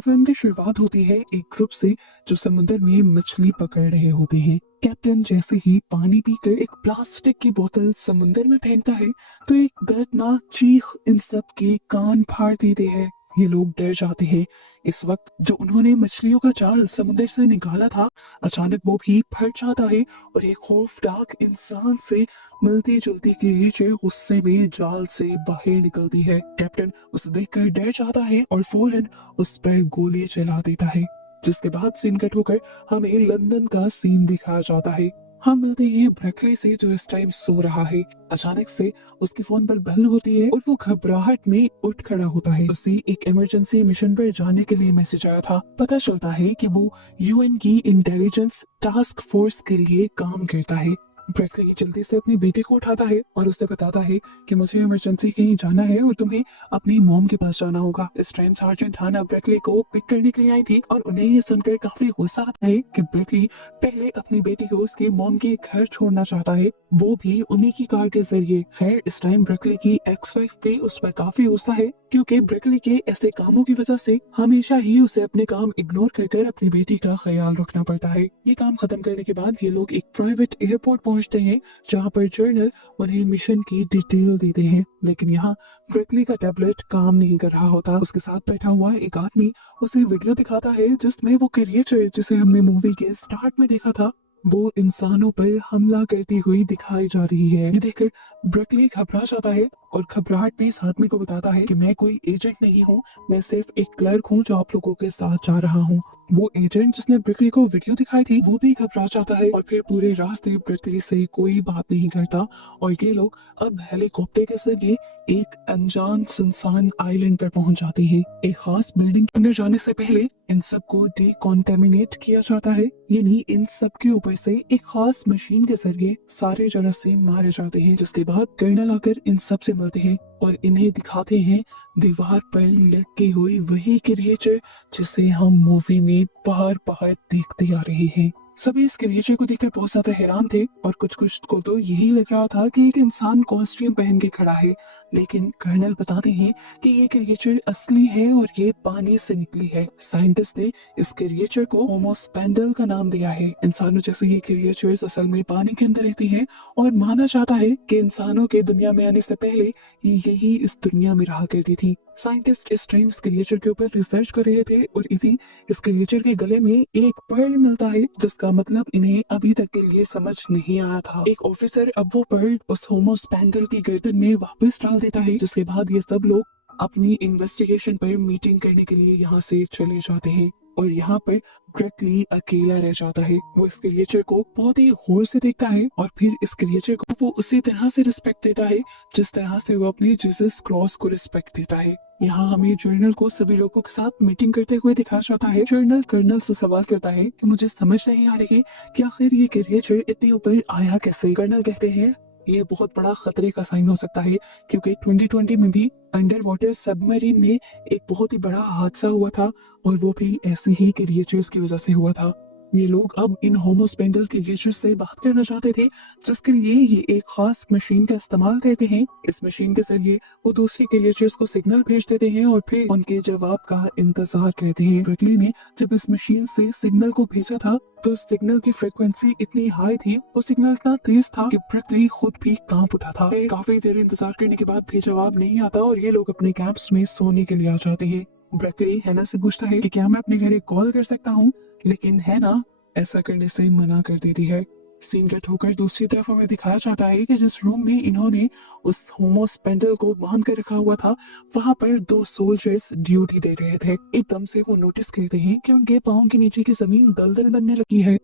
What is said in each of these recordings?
तो फिल्म की शुरुआत होती है एक ग्रुप से जो समुद्र में मछली पकड़ रहे होते हैं। कैप्टन जैसे ही पानी पीकर एक प्लास्टिक की बोतल समुद्र में फेंकता है तो एक दर्दनाक चीख इन सब के कान फाड़ देते हैं। ये लोग डर जाते हैं। इस वक्त जो उन्होंने मछलियों का जाल समुद्र से निकाला था, अचानक वो भी फट जाता है और एक खौफनाक इंसान से मिलती जुलती क्रिएचर गुस्से में जाल से बाहर निकलती है। कैप्टन उसे देखकर डर जाता है और फौरन उस पर गोली चला देता है। जिसके बाद सीन कट होकर हमें लंदन का सीन दिखाया जाता है। हम मिलते हैं ब्रैकली से जो इस टाइम सो रहा है। अचानक से उसके फोन पर बेल होती है और वो घबराहट में उठ खड़ा होता है। उसे एक इमरजेंसी मिशन पर जाने के लिए मैसेज आया था। पता चलता है कि वो यूएन की इंटेलिजेंस टास्क फोर्स के लिए काम करता है। ब्रैकली जल्दी से अपनी बेटी को उठाता है और उसे बताता है कि मुझे इमरजेंसी कहीं जाना है और तुम्हें अपनी मॉम के पास जाना होगा। इस टाइम सार्जेंट हाना ब्रैकली को पिक करने के लिए आई थी और उन्हें ये सुनकर काफी गुस्सा आता है कि ब्रैकली पहले अपनी बेटी को उसके मॉम के घर छोड़ना चाहता है, वो भी उन्हीं की कार के जरिए। खैर इस टाइम ब्रैकली की एक्स वाइफ भी उस पर काफी गुस्सा है क्योंकि ब्रैकली के ऐसे कामों की वजह से हमेशा ही उसे अपने काम इग्नोर कर अपनी बेटी का ख्याल रखना पड़ता है। ये काम खत्म करने के बाद ये लोग एक प्राइवेट एयरपोर्ट पहुंचते हैं जहां पर जर्नल उन्हें मिशन की डिटेल देते हैं। लेकिन यहाँ ब्रैकली का टैबलेट काम नहीं कर रहा होता। उसके साथ बैठा हुआ एक आदमी उसे वीडियो दिखाता है जिसमें वो क्रिएचर जिसे हमने मूवी के स्टार्ट में देखा था वो इंसानों पर हमला करती हुई दिखाई जा रही है। ये देखकर ब्रैकली घबरा जाता है और घबराहट में इस आदमी को बताता है कि मैं कोई एजेंट नहीं हूँ, मैं सिर्फ एक क्लर्क हूँ जो आप लोगों के साथ जा रहा हूँ। वो एजेंट जिसने ब्रैकली को वीडियो दिखाई थी वो भी घबरा जाता है और फिर पूरे रास्ते ब्रैकली से कोई बात नहीं करता और ये लोग अब हेलीकॉप्टर के जरिए एक अनजान सुनसान आइलैंड पर पहुंच जाते हैं। एक खास बिल्डिंग के अंदर जाने से पहले इन सबको डिकॉन्टेमिनेट किया जाता है, यानी इन सब के ऊपर से एक खास मशीन के जरिए सारे जरासीम मारे जाते हैं। जिसके बाद कर्नल आकर इन सब से मिलते हैं और इन्हें दिखाते हैं दीवार पर लटकी हुई वही क्रिएचर जिसे हम मूवी में बार बार देखते आ रहे हैं। सभी इस क्रिएचर को देखकर बहुत ज्यादा हैरान थे और कुछ कुछ को तो यही लग रहा था कि एक इंसान कॉस्ट्यूम पहन के खड़ा है। लेकिन कर्नल बताते हैं कि ये क्रिएचर असली है और ये पानी से निकली है। साइंटिस्ट ने इस क्रिएचर को होमोस्पेंडल का नाम दिया है। इंसानों जैसे ये क्रिएचर्स असल में पानी के अंदर रहती हैं और माना जाता है कि इंसानों के दुनिया में आने से पहले यही इस दुनिया में रहा करती थी। साइंटिस्ट इस टाइम इस क्रिएचर के ऊपर रिसर्च कर रहे थे और इसी इस क्रिएचर के गले में एक पर्ल मिलता है जिसका मतलब इन्हें अभी तक के लिए समझ नहीं आया था। एक ऑफिसर अब वो पर्ल उस होमोस्पेंडल की गर्दन में वापस डाल देता है जिसके बाद ये सब लोग अपनी इन्वेस्टिगेशन पर मीटिंग करने के लिए यहाँ से चले जाते हैं और यहाँ पर ब्रैकली अकेला रह जाता है। वो इस क्रिएचर को बहुत ही गौर से देखता है और फिर इस क्रिएचर को वो उसी तरह से रिस्पेक्ट देता है जिस तरह से वो अपने जीसस क्रॉस को रिस्पेक्ट देता है। यहाँ हमें जर्नल को सभी लोगों के साथ मीटिंग करते हुए दिखाया जाता है। जर्नल कर्नल से सवाल करता है कि मुझे समझ नहीं आ रही कि आखिर ये क्रिएचर इतने ऊपर आया कैसे। कर्नल कहते हैं ये बहुत बड़ा खतरे का साइन हो सकता है क्योंकि 2020 में भी अंडर वाटर सबमरीन में एक बहुत ही बड़ा हादसा हुआ था और वो भी ऐसे ही क्रिएचर्स की वजह से हुआ था। ये लोग अब इन होमोस्पेंडल क्रिएचर्स से बात करना चाहते थे जिसके लिए ये एक खास मशीन का इस्तेमाल करते हैं। इस मशीन के जरिए वो दूसरे क्रिएचर्स को सिग्नल भेज देते हैं और फिर उनके जवाब का इंतजार करते हैं। ब्रैकली ने जब इस मशीन से सिग्नल को भेजा था तो सिग्नल की फ्रीक्वेंसी इतनी हाई थी, वो सिग्नल इतना तेज था कि ब्रैकली खुद भी कांप उठा था। काफी देर इंतजार करने के बाद भी जवाब नहीं आता और ये लोग अपने कैंप्स में सोने के लिए आ जाते हैं। ब्रैकली हैना से पूछता है कि क्या मैं अपने घर एक कॉल कर सकता हूँ, लेकिन हैना ऐसा करने से मना कर देती है। सीन कट होकर दूसरी तरफ हमें दिखाया जाता है कि जिस रूम में इन्होंने उस होमोस्पेंडल को बांध कर रखा हुआ था वहां पर दो सोल्जर्स ड्यूटी दे रहे थे। एकदम से वो नोटिस करते हैं कि उनके पाँव के नीचे की जमीन दलदल बनने लगी है।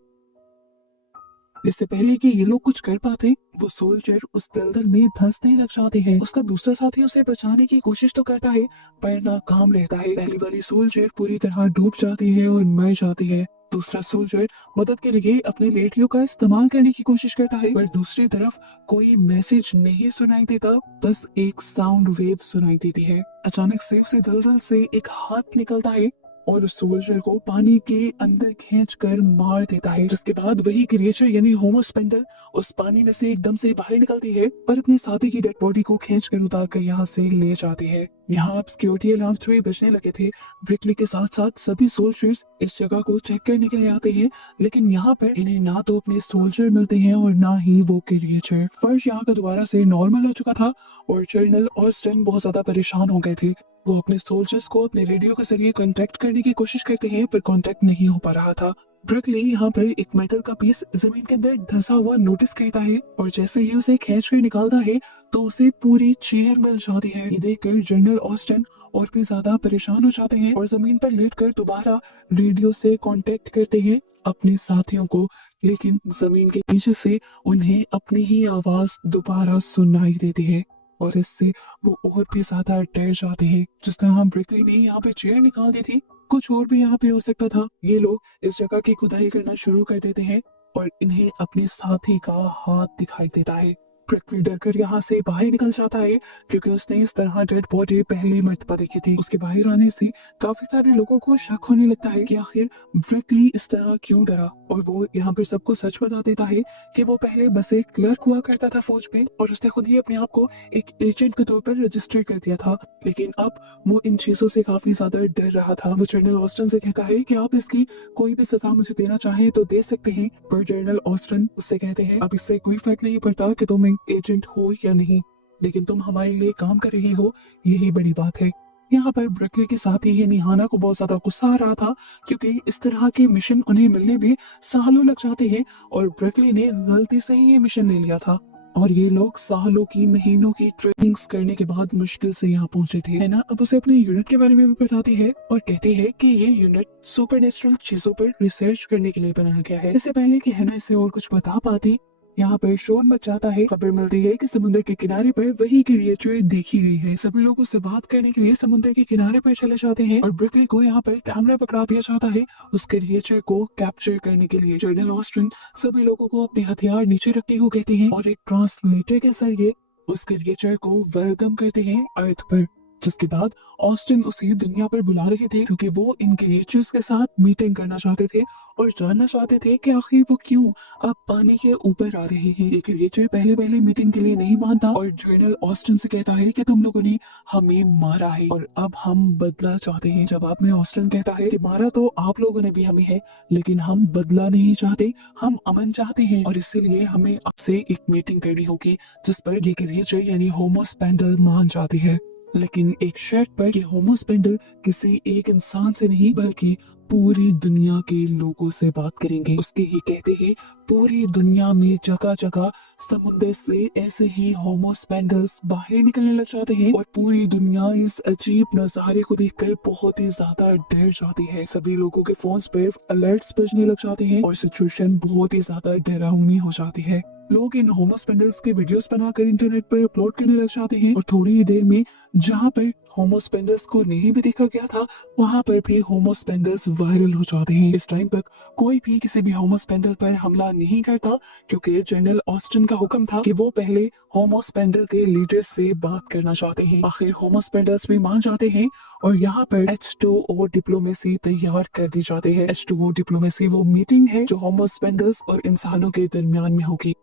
इससे पहले कि ये लोग कुछ कर पाते वो सोल्जर उस दलदल में धंसने लग जाते हैं। उसका दूसरा साथी उसे बचाने की कोशिश तो करता है पर नाकाम रहता है। पहली वाली सोल्जर पूरी तरह डूब जाती है और मर जाती है। दूसरा सोल्जर मदद के लिए अपने रेडियो का इस्तेमाल करने की कोशिश करता है पर दूसरी तरफ कोई मैसेज नहीं सुनाई देता, बस एक साउंड वेव सुनाई देती है। अचानक से उसे दलदल से एक हाथ निकलता है और उस सोल्जर को पानी के अंदर खींचकर मार देता है, जिसके बाद वही क्रिएचर यानी होमो स्पेंडल उस पानी में से एकदम से बाहर निकलती है और अपने साथी की डेड बॉडी को खींचकर उतारकर यहाँ से ले जाती है। यहाँ अब सिक्योरिटी अलार्म्स भी बजने लगे थे। ब्रिकली के साथ साथ सभी सोल्जर्स इस जगह को चेक करने के लिए आते हैं, लेकिन यहाँ पर इन्हें ना तो अपने सोल्जर मिलते हैं और ना ही वो क्रिएचर। फर्श यहाँ का दोबारा से नॉर्मल हो चुका था और जनरल ऑस्टिन बहुत ज्यादा परेशान हो गए थे। वो अपने सोल्जर्स को अपने रेडियो के जरिए कांटेक्ट करने की कोशिश करते हैं, पर कांटेक्ट नहीं हो पा रहा था। ब्रिकली यहाँ पर एक मेटल का पीस जमीन के अंदर धंसा हुआ नोटिस करता है और जैसे ही उसे खींच कर निकालता है तो उसे पूरी चेयर मिल जाती है। ये देखकर जनरल ऑस्टिन और भी ज्यादा परेशान हो जाते हैं और जमीन पर लेटकर दोबारा रेडियो से कांटेक्ट करते हैं अपने साथियों को, लेकिन जमीन के नीचे से उन्हें अपनी ही आवाज दोबारा सुनाई देती है और इससे वो और भी ज्यादा डर जाते हैं। जिस तरह ब्रिकली ने यहाँ पे चेयर निकाल दी थी, कुछ और भी यहाँ पे हो सकता था। ये लोग इस जगह की खुदाई करना शुरू कर देते हैं और इन्हें अपने साथी का हाथ दिखाई देता है। ब्रिकली डरकर यहाँ से बाहर निकल जाता है क्योंकि उसने इस तरह डेड बॉडी पहली मर्तबा देखी थी। उसके बाहर आने से काफी सारे लोगों को शक होने लगता है कि आखिर ब्रिकली इस तरह क्यों डरा, और वो यहाँ पर सबको सच बता देता है कि वो पहले बस एक क्लर्क हुआ करता था फौज में और उसने खुद ही अपने आप को एक एजेंट के तौर पर रजिस्टर कर दिया था, लेकिन अब वो इन चीजों से काफी ज्यादा डर रहा था। वो जनरल ऑस्टिन से कहता है कि आप इसकी कोई भी सजा मुझे देना चाहे तो दे सकते हैं, पर जनरल ऑस्टिन उससे कहते हैं अब इससे कोई फर्क नहीं पड़ता कि तुम एजेंट हो या नहीं, लेकिन तुम हमारे लिए काम कर रही हो, यही बड़ी बात है। यहाँ पर ब्रिकली के साथ ही यानी हाना को बहुत ज्यादा गुस्सा आ रहा था क्योंकि इस तरह के मिशन उन्हें मिलने में सालों लग जाते हैं और ब्रिकली ने गलती से ही ये मिशन ले लिया था और ये लोग सालों की महीनों की ट्रेनिंग्स करने के बाद मुश्किल से यहाँ पहुंचे थे। है ना अब उसे अपने यूनिट के बारे में भी बताती है और कहती है कि ये यूनिट सुपरनेचुरल चीजों पर रिसर्च करने के लिए बनाया गया है। इससे पहले कि हैना इसे और कुछ बता पाती, यहाँ पर शोर मच जाता है। खबर मिलती है कि समुद्र के किनारे पर वही क्रिएचर देखी गई है। सभी लोग उससे बात करने के लिए समुद्र के किनारे पर चले जाते हैं और ब्रिकली को यहाँ पर कैमरा पकड़ा दिया जाता है उस क्रिएचर को कैप्चर करने के लिए। जनरल ऑस्टिन सभी लोगों को अपने हथियार नीचे रखने को कहते हैं और एक ट्रांसलेटर के जरिए उस क्रिएचर को वेलकम करते हैं अर्थ पर, जिसके बाद ऑस्टिन उसे दुनिया पर बुला रहे थे क्योंकि वो इन क्रिएचर्स के साथ मीटिंग करना चाहते थे और जानना चाहते थे कि आखिर वो क्यों अब पानी के ऊपर आ रहे हैं। ये क्रिएचर पहले मीटिंग के लिए नहीं मानता और जनरल ऑस्टिन से कहता है कि तुम लोगों ने हमें मारा है और अब हम बदला चाहते हैं। जवाब में ऑस्टिन कहता है कि मारा तो आप लोगों ने भी हमें है, लेकिन हम बदला नहीं चाहते, हम अमन चाहते हैं और इसीलिए हमें आपसे एक मीटिंग करनी होगी जिस पर ये क्रिएचर यानी होमो स्पेंडल मान जाती है, लेकिन एक शर्त पर कि होमो स्पेंडल किसी एक इंसान से नहीं बल्कि पूरी दुनिया के लोगों से बात करेंगे। उसके ही कहते हैं पूरी दुनिया में जगह जगह समुद्र से ऐसे ही होमो स्पेंडल्स बाहर निकलने लग जाते हैं और पूरी दुनिया इस अजीब नजारे को देखकर बहुत ही ज्यादा डर जाती है। सभी लोगों के फोन्स पर अलर्ट्स बजने लग जाते हैं और सिचुएशन बहुत ही ज्यादा डरावनी हो जाती है। लोग इन होमो स्पेंडल्स के वीडियोस बनाकर इंटरनेट पर अपलोड करने लग जाते हैं और थोड़ी ही देर में जहाँ पर होमो स्पेंडल्स को नहीं भी देखा गया था वहाँ पर भी होमो स्पेंडल्स वायरल हो जाते हैं। इस टाइम तक कोई भी किसी भी होमो स्पेंडल पर हमला नहीं करता क्योंकि जनरल ऑस्टिन का हुक्म था कि वो पहले होमो स्पेंडल के लीडर से बात करना चाहते हैं। आखिर होमो स्पेंडल्स भी मान जाते हैं और यहाँ पर H2O डिप्लोमेसी तैयार कर दी जाती है। H2O डिप्लोमेसी वो मीटिंग है जो होमो स्पेंडल्स और इंसानों के दरमियान में होगी।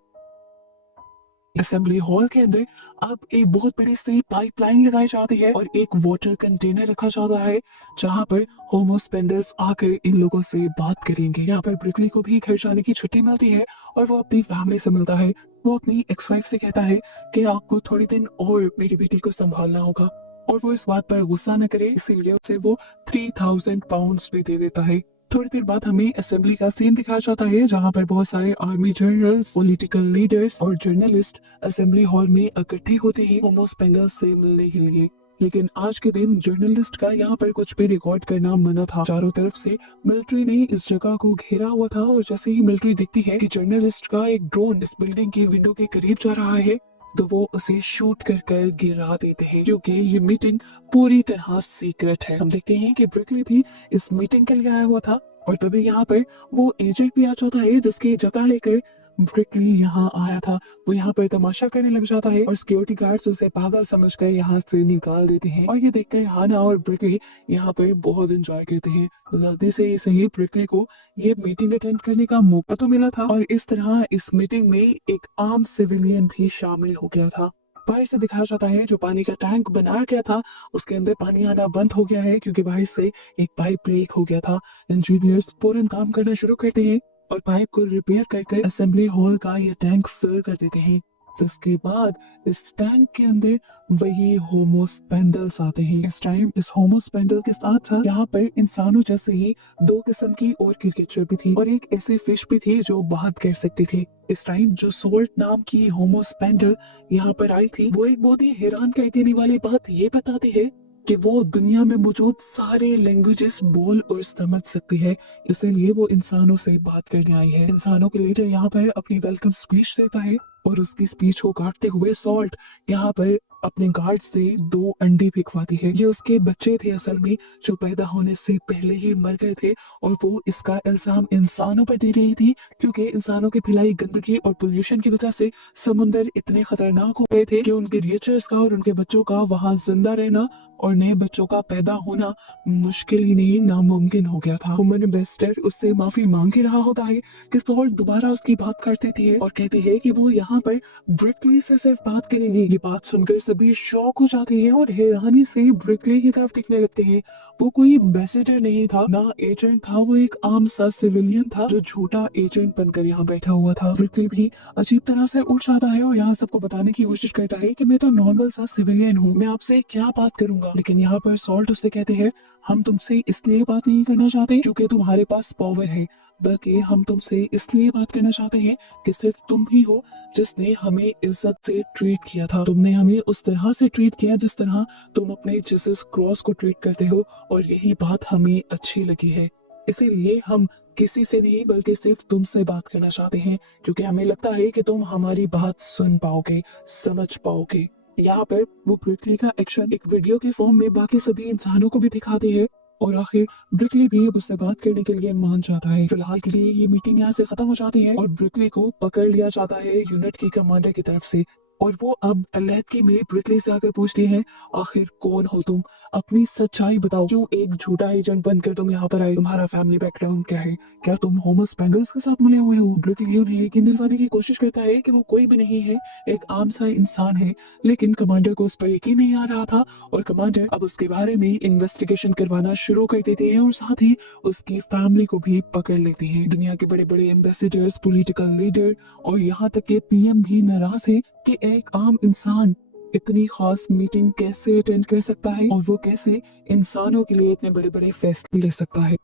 असेंबली हॉल के अंदर अब एक बहुत बड़ी सी पाइपलाइन लगाई जाती है और एक वाटर कंटेनर रखा जाता है जहाँ पर होमो स्पेंडल्स आकर इन लोगों से बात करेंगे। यहाँ पर ब्रिकली को भी घर जाने की छुट्टी मिलती है और वो अपनी फैमिली से मिलता है। वो अपनी एक्स वाइफ से कहता है कि आपको थोड़ी दिन और मेरी बेटी को संभालना होगा और वो इस बात पर गुस्सा न करे, इसीलिए उसे वो 3000 पाउंड्स भी दे देता है। थोड़ी देर बाद हमें असेंबली का सीन दिखाया जाता है जहाँ पर बहुत सारे आर्मी जनरल्स, पॉलिटिकल लीडर्स और जर्नलिस्ट असेंबली हॉल में इकट्ठे होते हैं होमो स्पेंडल्स से मिलने के लिए। लेकिन आज के दिन जर्नलिस्ट का यहाँ पर कुछ भी रिकॉर्ड करना मना था। चारों तरफ से मिलिट्री ने इस जगह को घेरा हुआ था और जैसे ही मिलिट्री देखती है कि जर्नलिस्ट का एक ड्रोन इस बिल्डिंग की विंडो के करीब जा रहा है तो वो उसे शूट कर गिरा देते हैं क्योंकि ये मीटिंग पूरी तरह सीक्रेट है। हम देखते हैं कि ब्रिकली भी इस मीटिंग के लिए आया हुआ था और तभी यहाँ पर वो एजेंट भी आ जाता है जिसकी जगह लेकर ब्रिकली यहाँ आया था वो यहाँ पर तमाशा करने लग जाता है और सिक्योरिटी गार्ड्स उसे पागल समझकर यहाँ से निकाल देते हैं। और ये देखकर हाना और ब्रिकली यहाँ पर बहुत एंजॉय करते हैं। जल्दी से ही सही ब्रिकली को ये मीटिंग अटेंड करने का मौका तो मिला था और इस तरह इस मीटिंग में एक आम सिविलियन भी शामिल हो गया था। बाहर से दिखाया जाता है जो पानी का टैंक बनाया गया था उसके अंदर पानी आना बंद हो गया है क्योंकि बाहर से एक पाइप लीक हो गया था। इंजीनियर्स फौरन काम करना शुरू करते हैं और पाइप को रिपेयर करके असेंबली हॉल का ये टैंक फिल कर देते हैं। जिसके बाद इस टैंक के अंदर वही होमोस्पेंडल्स आते हैं। इस टाइम इस होमोस्पेंडल के साथ साथ यहाँ पर इंसानों जैसे ही दो किस्म की और क्रिकेचर भी थी और एक ऐसी फिश भी थी जो बात कर सकती थी। इस टाइम जो सोल्ट नाम की होमोस्पेंडल यहाँ पर आई थी वो एक बहुत ही हैरान कर देने वाली बात ये बताती है कि वो दुनिया में मौजूद सारे लैंग्वेजेस बोल और समझ सकती है, इसीलिए वो इंसानों से बात करने आई है। इंसानों के लीडर यहाँ पर अपनी वेलकम स्पीच देता है और उसकी स्पीच को काटते हुए सॉल्ट यहाँ पर अपने गार्ड से 2 अंडे फेंकवाती है। ये उसके बच्चे थे असल में जो पैदा होने से पहले ही मर गए थे और वो इसका इल्जाम इंसानों पर दे रही थी क्योंकि इंसानों की फैलाई गंदगी और पोल्यूशन की वजह से समुद्र इतने खतरनाक हो गए थे कि उनके क्रिएचर्स का और उनके बच्चों का वहां जिंदा रहना और नए बच्चों का पैदा होना मुश्किल ही नहीं नामुमकिन हो गया था। ह्यूमन एम्बेसडर उससे माफी मांग के रहा होता है कि सॉल्ट दोबारा उसकी बात काट देती है और कहती है कि वो यहाँ पर ब्रिकली से सिर्फ बात करेंगे। ये बात सुनकर सभी शॉक हो जाते हैं और हैरानी से ब्रिकली की तरफ देखने लगते हैं। वो कोई एम्बेसडर नहीं था ना एजेंट था, वो एक आम सा सिविलियन था जो झूठा एजेंट बनकर यहाँ बैठा हुआ था। ब्रिकली भी अजीब तरह से उठ जाता है और यहाँ सबको बताने की कोशिश करता है कि मैं तो नॉर्मल सा सिविलियन हूँ, मैं आपसे क्या बात करूंगा। लेकिन यहाँ पर सॉल्ट उससे कहते हैं हम तुमसे इसलिए बात नहीं करना चाहते क्योंकि तुम्हारे पास पावर है, बल्कि हम तुमसे इसलिए बात करना चाहते हैं कि सिर्फ तुम ही हो जिसने हमें इज्जत से ट्रीट किया था। तुमने हमें उस तरह से ट्रीट किया जिस तरह तुम अपने जीसस क्रॉस को ट्रीट करते हो और यही बात हमें अच्छी लगी है। इसीलिए हम किसी से नहीं बल्कि सिर्फ तुमसे बात करना चाहते हैं क्योंकि हमें लगता है कि तुम हमारी बात सुन पाओगे, समझ पाओगे। यहाँ पर वो ब्रिकली का एक्शन एक वीडियो के फॉर्म में बाकी सभी इंसानों को भी दिखाते हैं और आखिर ब्रिकली भी उससे बात करने के लिए मान जाता है। फिलहाल के लिए ये मीटिंग यहाँ से खत्म हो जाती है और ब्रिकली को पकड़ लिया जाता है यूनिट की कमांडर की तरफ से और वो अब अलहदगी में ब्रिकली से आकर पूछती है आखिर कौन हो तुम, अपनी सच्चाई बताओ, क्यों एक झूठा एजेंट बनकर तुम यहाँ पर आए, तुम्हारा फैमिली बैकग्राउंड क्या है, क्या तुम होमोस्पेंडल्स के साथ मिले हुए हो। ब्रिकली उन्हें यकीन दिलवाने की कोशिश करता है कि वो कोई भी नहीं है, एक आम सा इंसान है, लेकिन कमांडर को उस पर यकीन नहीं आ रहा था और कमांडर अब उसके बारे में इन्वेस्टिगेशन करवाना शुरू कर देते हैं और साथ ही उसकी फैमिली को भी पकड़ लेते हैं। दुनिया के बड़े बड़े एम्बेसडर्स, पॉलिटिकल लीडर और यहाँ तक के पीएम भी नाराज है कि एक आम इंसान इतनी खास मीटिंग कैसे अटेंड कर सकता है और वो कैसे इंसानों के लिए इतने बड़े बड़े फैसले ले सकता है।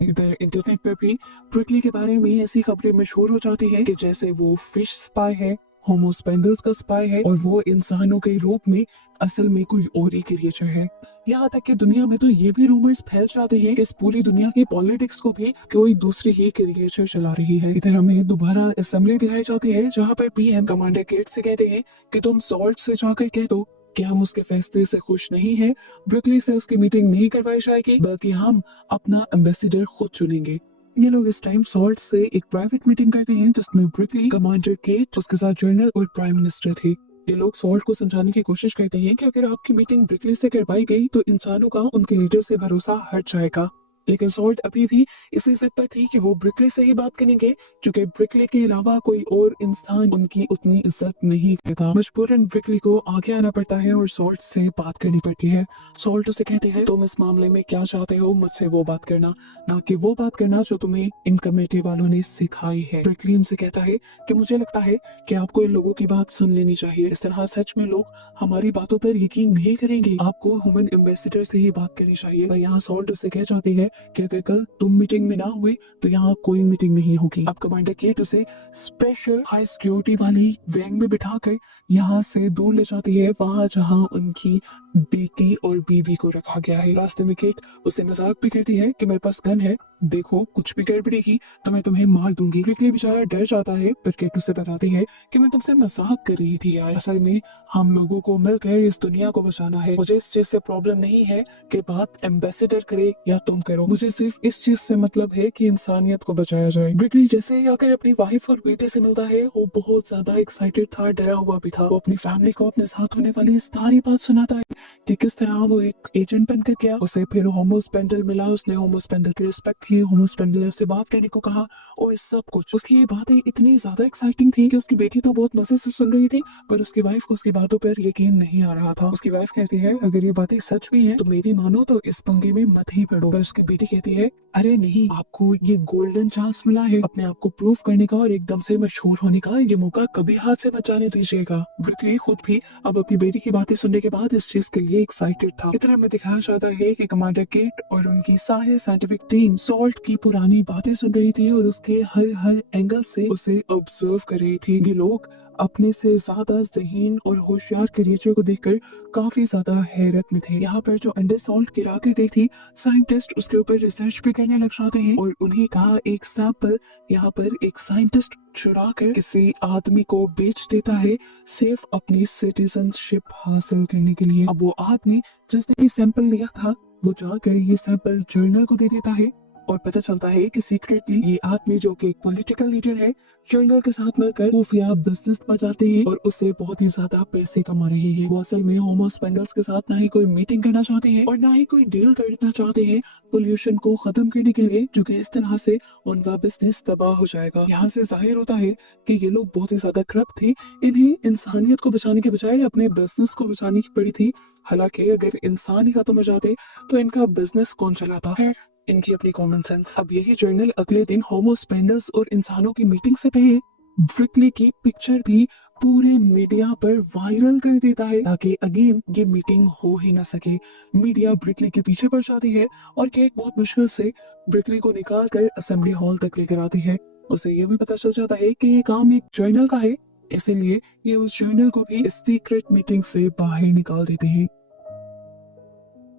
इधर इंटरनेट पर भी ब्रिकली के बारे में ऐसी खबरें मशहूर हो जाती हैं कि जैसे वो फिश स्पाई है, होमोस्पेंडल्स का स्पाई है और वो इंसानों के रूप में असल में कोई और ही क्रिएचर है। यहाँ तक कि दुनिया में तो ये भी रूमर्स फैल जाते हैं कि इस पूरी दुनिया की पॉलिटिक्स को भी कोई दूसरी ही क्रिएचर चला रही है। इधर हमें दोबारा असेंबली दिखाई जाती है जहाँ पर पीएम कमांडर केट से कहते हैं कि तुम सॉल्ट से जाकर कह दो कि हम उसके फैसले से खुश नहीं हैं, ब्रिकली से उसकी मीटिंग नहीं करवाई जाएगी बल्कि हम अपना एम्बेसडर खुद चुनेंगे। ये लोग इस टाइम सॉल्ट से एक प्राइवेट मीटिंग करते हैं जिसमें ब्रिकली, कमांडर केट, उसके साथ जनरल और प्राइम मिनिस्टर थे। ये लोग सॉल्ट को समझाने की कोशिश करते हैं कि अगर आपकी मीटिंग ब्रिकली से करवाई गई तो इंसानों का उनके लीडर से भरोसा हट जाएगा। लेकिन सॉल्ट अभी भी इसी जिद पर थी कि वो ब्रिकली से ही बात करेंगे क्योंकि ब्रिकली के अलावा कोई और इंसान उनकी उतनी इज्जत नहीं करता। मजबूरन ब्रिकली को आगे आना पड़ता है और सॉल्ट से बात करनी पड़ती है। सॉल्ट उसे कहते हैं तुम इस मामले में क्या चाहते हो, मुझसे वो बात करना, ना कि वो बात करना जो तुम्हें इन कमेटी वालों ने सिखाई है। ब्रिकली उनसे कहता है कि मुझे लगता है कि आपको इन लोगों की बात सुन लेनी चाहिए, इस तरह सच में लोग हमारी बातों पर यकीन नहीं करेंगे, आपको ह्यूमन एम्बेसडर से ही बात करनी चाहिए। और यहाँ सॉल्ट उसे कह जाती है कि अगर कल तुम मीटिंग में ना हुए तो यहाँ कोई मीटिंग नहीं होगी। अब कमांडर केट उसे स्पेशल हाई सिक्योरिटी वाली वैन में बिठाकर यहाँ से दूर ले जाती है, वहां जहाँ उनकी बेटी और बीवी को रखा गया है। रास्ते में केट उससे मजाक भी करती है कि मेरे पास गन है, देखो कुछ भी गड़बड़ी की तो मैं तुम्हें मार दूंगी। क्विकली बेचारा डर जाता है पर केट उसे बताती है कि मैं तुमसे मजाक कर रही थी यार, असल में हम लोगों को मिलकर इस दुनिया को बचाना है। मुझे इस चीज से प्रॉब्लम नहीं है कि बात एम्बेसडर करे या तुम करो, मुझे सिर्फ इस चीज से मतलब है कि इंसानियत को बचाया जाए। क्विकली जैसे ही आकर अपनी वाइफ और बेटे से मिलता है वो बहुत ज्यादा एक्साइटेड था, डरा हुआ भी था। वो अपनी फैमिली को अपने साथ होने वाली इस सारी बात सुनाता है कि किस तरह वो एक एजेंट बनकर गया, उसे फिर होमोस्पेंडल मिला, उसने होमोस्पेंडल की रिस्पेक्ट की, होमोस्पेंडल ने उससे बात करने को कहा और इस सब कुछ। उसकी ये बातें इतनी ज्यादा एक्साइटिंग थी कि उसकी बेटी तो बहुत मजे से सुन रही थी पर उसकी वाइफ को उसकी बातों पर यकीन नहीं आ रहा था। उसकी वाइफ कहती है अगर ये बातें सच भी हैं तो मेरी मानो तो इस पंगे में मत ही पड़ो। पर उसकी बेटी कहती है अरे नहीं, आपको ये गोल्डन चांस मिला है अपने आप को प्रूव करने का और एकदम से मशहूर होने का, ये मौका कभी हाथ से मत जाने दीजिएगा। ब्रिकली खुद भी अब अपनी बेटी की बातें सुनने के बाद इस चीज के लिए एक्साइटेड था। इतना में दिखाया जाता है कि कमांडर केट और उनकी सारी साइंटिफिक टीम सॉल्ट की पुरानी बातें सुन रही थी और उसके हर हर एंगल से उसे ऑब्जर्व कर रही थी। ये लोग अपने से ज्यादा ज़हीन और होशियार क्रिएचर को देखकर काफी ज्यादा हैरत में थे। यहाँ पर जो अंडर सॉल्ट गिरा के गई थी साइंटिस्ट उसके ऊपर रिसर्च भी करने लग जाते हैं और उन्हीं का एक सैंपल यहाँ पर एक साइंटिस्ट चुरा कर किसी आदमी को बेच देता है सिर्फ अपनी सिटीजनशिप हासिल करने के लिए। अब वो आदमी जिसने ये सैंपल लिया था वो जाकर ये सैंपल जर्नल को दे देता है और पता चलता है कि सीक्रेटली ये आदमी जो कि एक पॉलिटिकल लीडर है जर्नल के साथ मिलकर खुफिया बिजनेस बनाते हैं और उससे बहुत ही ज्यादा पैसे कमा रहे हैं। वो असल में होमोस्पेंडल्स के साथ ना ही कोई मीटिंग करना चाहते हैं और ना ही कोई डील करना चाहते हैं पोल्यूशन को खत्म करने के लिए, क्योंकि इस तरह से उनका बिजनेस तबाह हो जाएगा। यहाँ से जाहिर होता है कि ये लोग बहुत ही ज्यादा करप्ट थे, इन्हें इंसानियत को बचाने के बजाय अपने बिजनेस को बचाने की पड़ी थी। हालांकि अगर इंसान ही खत्म हो जाते तो इनका बिजनेस कौन चलाता है, इनकी अपनी कॉमन सेंस। अब यही जर्नल अगले दिन होमोस्पेंडल्स और इंसानों की मीटिंग से पहले ब्रिकली की पिक्चर भी पूरे मीडिया पर वायरल कर देता है ताकि अगेन ये मीटिंग हो ही ना सके। मीडिया ब्रिकली के पीछे पड़ जाती है और केक बहुत मुश्किल से ब्रिकली को निकाल कर असेंबली हॉल तक लेकर आती है। उसे ये भी पता चल जाता है कि ये काम एक जर्नल का है, इसीलिए ये उस जर्नल को भी इस सीक्रेट मीटिंग से बाहर निकाल देते हैं।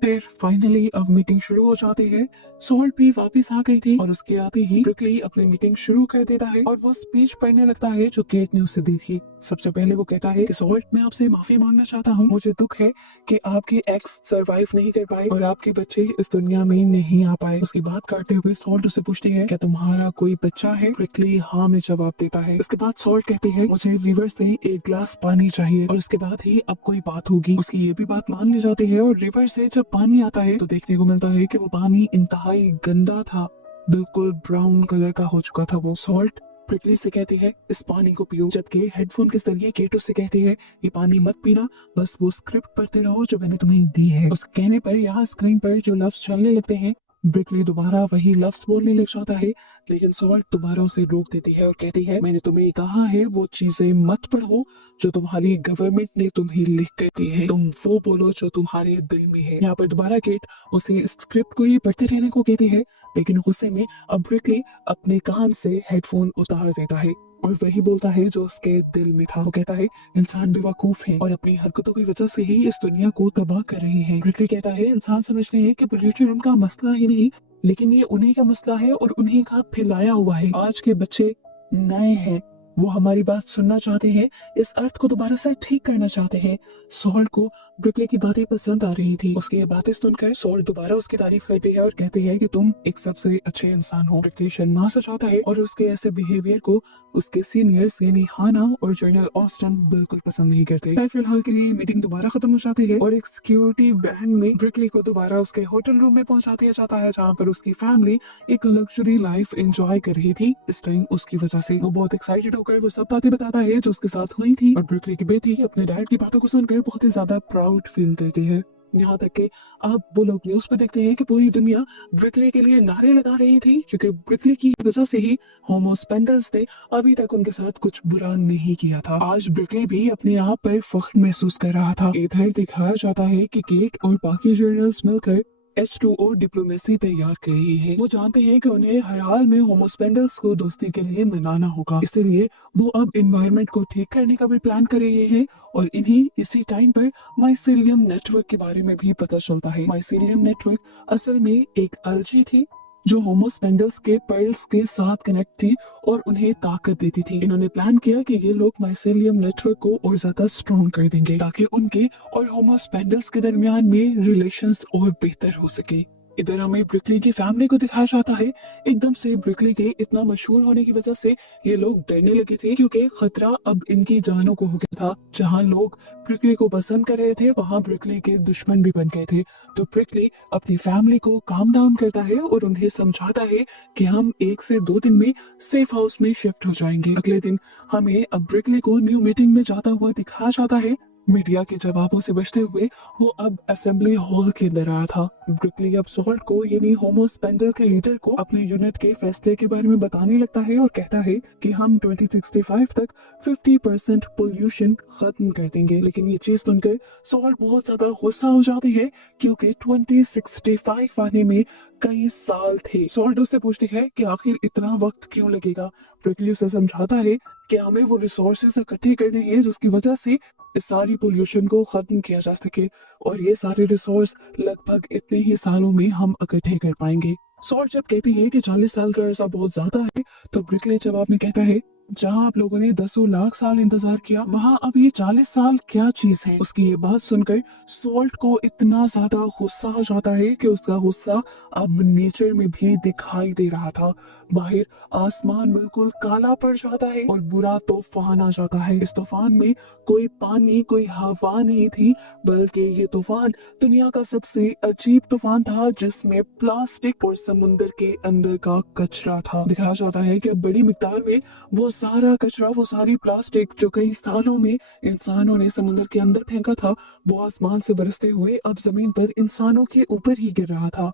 फिर फाइनली अब मीटिंग शुरू हो जाती है। सॉल्ट भी वापस आ गई थी और उसके आते ही ब्रिकली अपनी मीटिंग शुरू कर देता है और वो स्पीच पढ़ने लगता है जो केट ने उसे दी थी। सबसे पहले वो कहता है कि सॉल्ट मैं आपसे माफी मांगना चाहता हूँ, मुझे दुख है कि आपके एक्स सरवाइव नहीं कर पाए और आपके बच्चे इस दुनिया में नहीं आ पाए। उसकी बात करते हुए सॉल्ट उसे पूछती है क्या तुम्हारा कोई बच्चा है? ब्रिकली हाँ में जवाब देता है। इसके बाद सॉल्ट कहती है मुझे रिवर से एक गिलास पानी चाहिए और उसके बाद ही अब कोई बात होगी। उसकी ये भी बात मान ली जाती है और रिवर से जब पानी आता है तो देखने को मिलता है कि वो पानी इंतहाई गंदा था, बिल्कुल ब्राउन कलर का हो चुका था वो। सॉल्ट ब्रिकली से कहती है इस पानी को पियो, जबकि हेडफोन के जरिए केट उससे कहती है ये पानी मत पीना, बस वो स्क्रिप्ट पढ़ते रहो जो मैंने तुम्हें दी है। उस कहने पर यहाँ स्क्रीन पर जो लफ्ज चलने लगते हैं ब्रिकली दोबारा वही लफ्ज बोलने लग जाता है, लेकिन सॉल्ट दोबारा उसे रोक देती है और कहती है मैंने तुम्हें कहा है वो चीजें मत पढ़ो जो तुम्हारी गवर्नमेंट ने तुम्हें लिख कर दी है, तुम वो बोलो जो तुम्हारे दिल में है। यहाँ पर दोबारा केट उसे स्क्रिप्ट को ही पढ़ते रहने को कहती है, लेकिन गुस्से में अब ब्रिकली अपने कान से हेडफोन उतार देता है और वही बोलता है जो उसके दिल में था। वो कहता है इंसान बेवकूफ है और अपनी हरकतों की वजह से ही इस दुनिया को तबाह कर रहे हैं। ब्रिकली कहता है इंसान समझते हैं कि पोल्यूशन उनका मसला ही नहीं, लेकिन ये उन्हीं का मसला है और उन्हीं का फैलाया हुआ है। आज के बच्चे नए हैं, वो हमारी बात सुनना चाहते हैं, इस अर्थ को दोबारा से ठीक करना चाहते हैं। सॉल्ट को ब्रिकली की बातें पसंद आ रही थी। उसकी ये बातें सुनकर सॉल्ट दोबारा उसकी तारीफ करते हैं और कहते हैं कि तुम एक सबसे अच्छे इंसान हो। ब्रिकली शर्मा सा चाहता है और उसके ऐसे बिहेवियर को उसके सीनियर्स यानी हाना और जनरल ऑस्टन बिल्कुल पसंद नहीं करते। फिलहाल के लिए मीटिंग दोबारा खत्म हो जाती है और एक सिक्योरिटी वैन में ब्रिकली को दोबारा उसके होटल रूम में पहुंचा दिया जाता है जहाँ पर उसकी फैमिली एक लग्जरी लाइफ एंजॉय कर रही थी। इस टाइम उसकी वजह से वो बहुत एक्साइटेड होकर वो सब बातें बताता है जो उसके साथ हुई थी और ब्रिकली की बेटी अपने डैड की बातों को सुनकर बहुत ही ज्यादा प्राउड फील करती है। यहाँ तक कि अब वो लोग न्यूज पे देखते हैं कि पूरी दुनिया ब्रिकली के लिए नारे लगा रही थी क्योंकि ब्रिकली की वजह से ही होमोस्पेंडल्स ने अभी तक उनके साथ कुछ बुरा नहीं किया था। आज ब्रिकली भी अपने आप पर फख्र महसूस कर रहा था। इधर दिखाया जाता है कि केट और बाकी जर्नल्स मिलकर H2O डिप्लोमेसी तैयार कर रही है। वो जानते हैं कि उन्हें हर हाल में होमोस्पेंडल्स को दोस्ती के लिए मनाना होगा, इसलिए वो अब एनवायरनमेंट को ठीक करने का भी प्लान कर रहे हैं और इन्हीं इसी टाइम पर माइसेलियम नेटवर्क के बारे में भी पता चलता है। माइसेलियम नेटवर्क असल में एक अलजी थी जो होमोस्पेंडर्स के पर्ल्स के साथ कनेक्ट थी और उन्हें ताकत देती थी। इन्होंने प्लान किया कि ये लोग माइसेलियम नेटवर्क को और ज्यादा स्ट्रॉन्ग कर देंगे ताकि उनके और होमोस्पेंडर्स के दरमियान में रिलेशंस और बेहतर हो सके। इधर हमें ब्रिकली की फैमिली को दिखाया जाता है। एकदम से ब्रिकली के इतना मशहूर होने की वजह से ये लोग डरने लगे थे क्योंकि खतरा अब इनकी जानों को हो गया था। जहां लोग ब्रिकली को पसंद कर रहे थे वहां ब्रिकली के दुश्मन भी बन गए थे। तो ब्रिकली अपनी फैमिली को काम डाउन करता है और उन्हें समझाता है कि हम 1 से 2 दिन में सेफ हाउस में शिफ्ट हो जाएंगे। अगले दिन हमें अब ब्रिकली को न्यू मीटिंग में जाता हुआ दिखाया जाता है। मीडिया के जवाबों से बचते हुए वो अब असेंबली हॉल के अंदर आया था। ब्रिकली अब सॉल्ट को यानी होमोस्पेंडर के लीडर को अपने यूनिट के फैसले के बारे में बताने लगता है और कहता है कि हम 2065 तक 50% पोल्यूशन खत्म कर देंगे। लेकिन ये चीज सुनकर सॉल्ट बहुत ज्यादा गुस्सा हो जाती है क्योंकि 2065 आने में कई साल थे। सॉल्ट उससे पूछती है कि आखिर इतना वक्त क्यों लगेगा। ब्रिकली उसे समझाता है कि हमें वो रिसोर्सेज इकट्ठे करने हैं जिसकी वजह से इस सारी पोल्यूशन को खत्म किया जा सके और ये सारे रिसोर्स लगभग इतने ही सालों में हम इकट्ठे कर पाएंगे। सॉल्ट जब कहती है कि 40 साल का अरसा बहुत ज्यादा है तो ब्रिकले जवाब में कहता है जहां आप लोगों ने दसों लाख साल इंतजार किया वहां अब ये 40 साल क्या चीज है। उसकी ये बात सुनकर सॉल्ट को इतना ज्यादा गुस्सा हो जाता है कि उसका गुस्सा अब नेचर में भी दिखाई दे रहा था। बाहर आसमान बिल्कुल काला पड़ जाता है और बुरा तूफान आ जाता है। इस तूफान में कोई पानी कोई हवा नहीं थी बल्कि ये तूफान दुनिया का सबसे अजीब तूफान था जिसमें प्लास्टिक और समुद्र के अंदर का कचरा था। दिखाया जाता है कि बड़ी मिकदार में वो सारा कचरा वो सारी प्लास्टिक जो कई सालों में इंसानों ने समुद्र के अंदर फेंका था वो आसमान से बरसते हुए अब जमीन पर इंसानों के ऊपर ही गिर रहा था।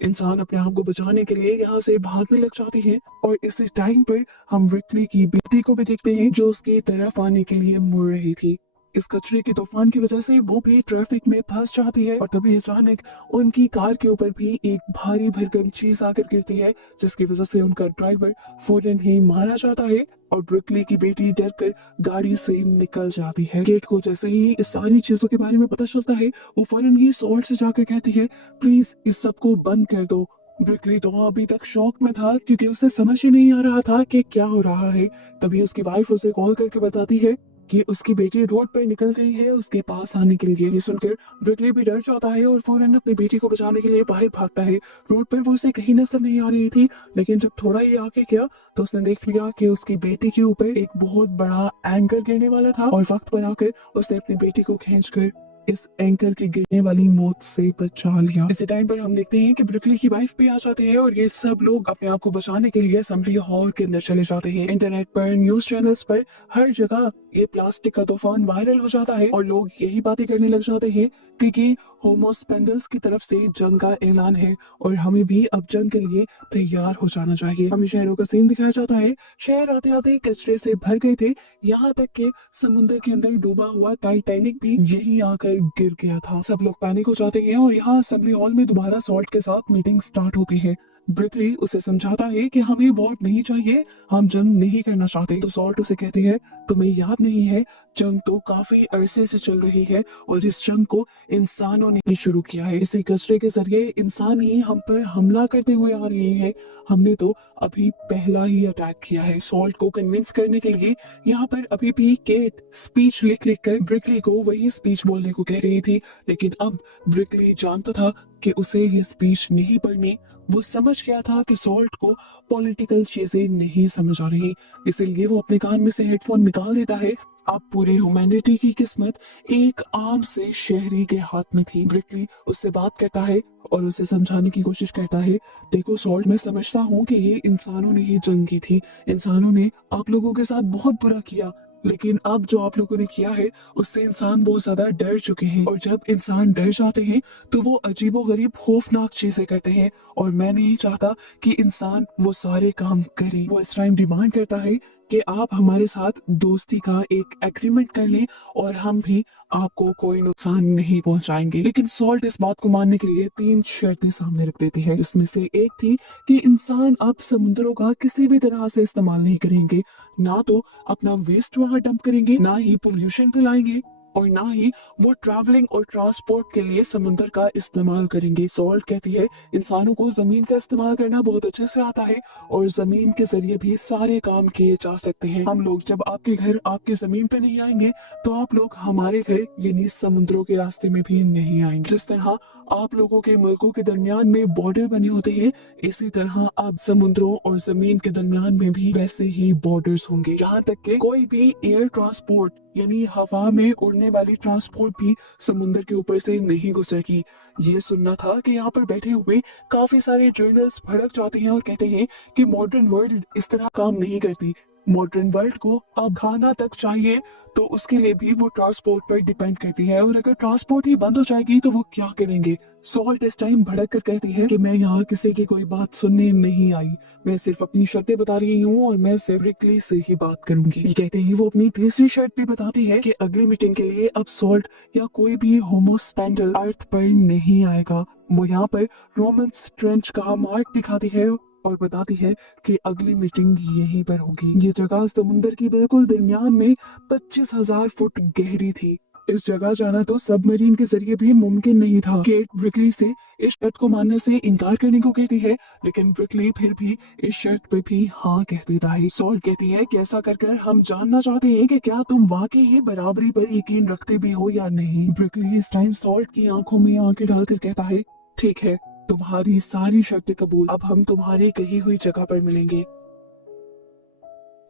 इंसान अपने आप को बचाने के लिए यहाँ से भागने लग जाते हैं और इसी टाइम पर हम ब्रिकली की बेटी को भी देखते हैं जो उसकी तरफ आने के लिए मुड़ रही थी। इस कचरे के तूफान की वजह से वो भी ट्रैफिक में फंस जाती है और तभी अचानक उनकी कार के ऊपर भी एक भारी भरकम चीज आकर गिरती है जिसकी वजह से उनका ड्राइवर फौरन ही मारा जाता है और ब्रिकली की बेटी डरकर गाड़ी से निकल जाती है। गेट को जैसे ही इस सारी चीजों के बारे में पता चलता है वो फौरन ही सॉल्ट से जाकर कहती है प्लीज इस सब को बंद कर दो। ब्रिकली तो अभी तक शॉक में था क्योंकि उसे समझ ही नहीं आ रहा था कि क्या हो रहा है। तभी उसकी वाइफ उसे कॉल करके बताती है कि उसकी बेटी रोड पर निकल गई है उसके पास आने के लिए। ये सुनकर ब्रिकली भी डर जाता है और फौरन अपनी बेटी को बचाने के लिए बाहर भागता है। रोड पर वो उसे कहीं नजर नहीं आ रही थी लेकिन जब थोड़ा ही आगे गया तो उसने देख लिया कि उसकी बेटी के ऊपर एक बहुत बड़ा एंकर गिरने वाला था और वक्त पर आकर उसने अपनी बेटी को खींचकर इस एंकर के गिरने वाली मौत से बचा लिया। इसी टाइम पर हम देखते हैं कि ब्रिकली की वाइफ भी आ जाती है और ये सब लोग अपने आप को बचाने के लिए असेंबली हॉल के अंदर चले जाते हैं। इंटरनेट पर न्यूज चैनल्स पर हर जगह ये प्लास्टिक का तूफान वायरल हो जाता है और लोग यही बातें करने लग जाते हैं क्योंकि होमोस्पेंडल्स की तरफ से जंग का ऐलान है और हमें भी अब जंग के लिए तैयार हो जाना चाहिए। हमें शहरों का सीन दिखाया जाता है। शहर आते आते कचरे से भर गए थे यहाँ तक कि समुद्र के अंदर डूबा हुआ टाइटैनिक भी यही आकर गिर गया था। सब लोग पैनिक हो जाते हैं और यहाँ असेंबली हॉल में दोबारा सॉल्ट के साथ मीटिंग स्टार्ट होती है। ब्रिकली उसे समझाता है कि हमें वॉर नहीं चाहिए हम जंग नहीं करना चाहते। तो सॉल्ट उसे कहती है तुम्हें याद नहीं है जंग तो काफी अरसे से चल रही है और इस जंग को इंसानों ने ही शुरू किया है। इसी कचरे के जरिए इंसान ही हम पर हमला करते हुए आ रहे हैं। हमने तो अभी पहला ही अटैक किया है। सॉल्ट को कन्विंस करने के लिए यहाँ पर अभी भी केट स्पीच लिख लिख कर ब्रिकली को वही स्पीच बोलने को कह रही थी लेकिन अब ब्रिकली जानता था कि उसे ये स्पीच नहीं पढ़नी। वो समझ गया था कि सॉल्ट को पॉलिटिकल चीजें नहीं समझ आ रही इसीलिए वो अपने कान में से हेडफोन निकाल देता है। अब पूरे ह्यूमैनिटी की किस्मत एक आम से शहरी के हाथ में थी। ब्रिकली उससे बात करता है और उसे समझाने की कोशिश करता है देखो सॉल्ट मैं समझता हूँ कि ये इंसानों ने ही जंग की थी। इंसानों ने आप लोगों के साथ बहुत बुरा किया लेकिन अब जो आप लोगों ने किया है उससे इंसान बहुत ज्यादा डर चुके हैं और जब इंसान डर जाते हैं तो वो अजीबोगरीब खौफनाक चीजें करते हैं और मैं नहीं चाहता कि इंसान वो सारे काम करे। वो इस टाइम डिमांड करता है कि आप हमारे साथ दोस्ती का एक एग्रीमेंट कर लें और हम भी आपको कोई नुकसान नहीं पहुंचाएंगे। लेकिन सॉल्ट इस बात को मानने के लिए 3 शर्तें सामने रख देती है। इसमें से एक थी कि इंसान अब समुद्रों का किसी भी तरह से इस्तेमाल नहीं करेंगे, ना तो अपना वेस्ट वहां डंप करेंगे, ना ही पोल्यूशन फैलाएंगे और ना ही वो ट्रैवलिंग और ट्रांसपोर्ट के लिए समुद्र का इस्तेमाल करेंगे। सॉल्ट कहती है इंसानों को जमीन का इस्तेमाल करना बहुत अच्छे से आता है और जमीन के जरिए भी सारे काम किए जा सकते हैं। हम लोग जब आपके घर आपकी जमीन पे नहीं आएंगे तो आप लोग हमारे घर यानी समुद्रों के रास्ते में भी नहीं आएंगे। जिस तरह आप लोगों के मुल्कों के दरमियान में बॉर्डर बने होते हैं, इसी तरह आप समुद्रों और जमीन के दरमियान में भी वैसे ही बॉर्डर्स होंगे। यहाँ तक कि कोई भी एयर ट्रांसपोर्ट यानी हवा में उड़ने वाली ट्रांसपोर्ट भी समुद्र के ऊपर से नहीं गुजरेगी। ये सुनना था कि यहाँ पर बैठे हुए काफी सारे जर्नल्स भड़क जाते हैं और कहते हैं कि मॉडर्न वर्ल्ड इस तरह काम नहीं करती। मॉडर्न वर्ल्ड को अब खाना तक चाहिए तो उसके लिए भी वो ट्रांसपोर्ट पर डिपेंड करती है, और अगर ट्रांसपोर्ट ही बंद हो जाएगी तो वो क्या करेंगे। सॉल्ट इस टाइम भड़क कर कहती है कि मैं यहाँ किसी की कोई बात सुनने नहीं आई, मैं सिर्फ अपनी शर्तें बता रही हूँ और मैं सिर्फ रिकली से ही बात करूंगी। ये कहते ही वो अपनी तीसरी शर्त भी बताती है कि अगली मीटिंग के लिए अब सॉल्ट या कोई भी होमोस्पेंडल अर्थ पर नहीं आएगा। वो यहाँ पर रोमन ट्रेंच का मार्क दिखाती है और बताती है कि अगली मीटिंग यहीं पर होगी। ये जगह समुद्र की बिल्कुल दरमियान में 25,000 फुट गहरी थी। इस जगह जाना तो सबमरीन के जरिए भी मुमकिन नहीं था। केट ब्रिकली से इस शर्त को मानने से इनकार करने को कहती है, लेकिन ब्रिकली फिर भी इस शर्त पे भी हाँ कह देता है। सॉल्ट कहती है कि ऐसा कर हम जानना चाहते हैं कि क्या तुम वाकई ही बराबरी पर यकीन रखते भी हो या नहीं। ब्रिकली इस टाइम सॉल्ट की आंखों में आंखें डालकर कहता है, ठीक है, तुम्हारी सारी शर्तें कबूल, अब हम तुम्हारी कही हुई जगह पर मिलेंगे।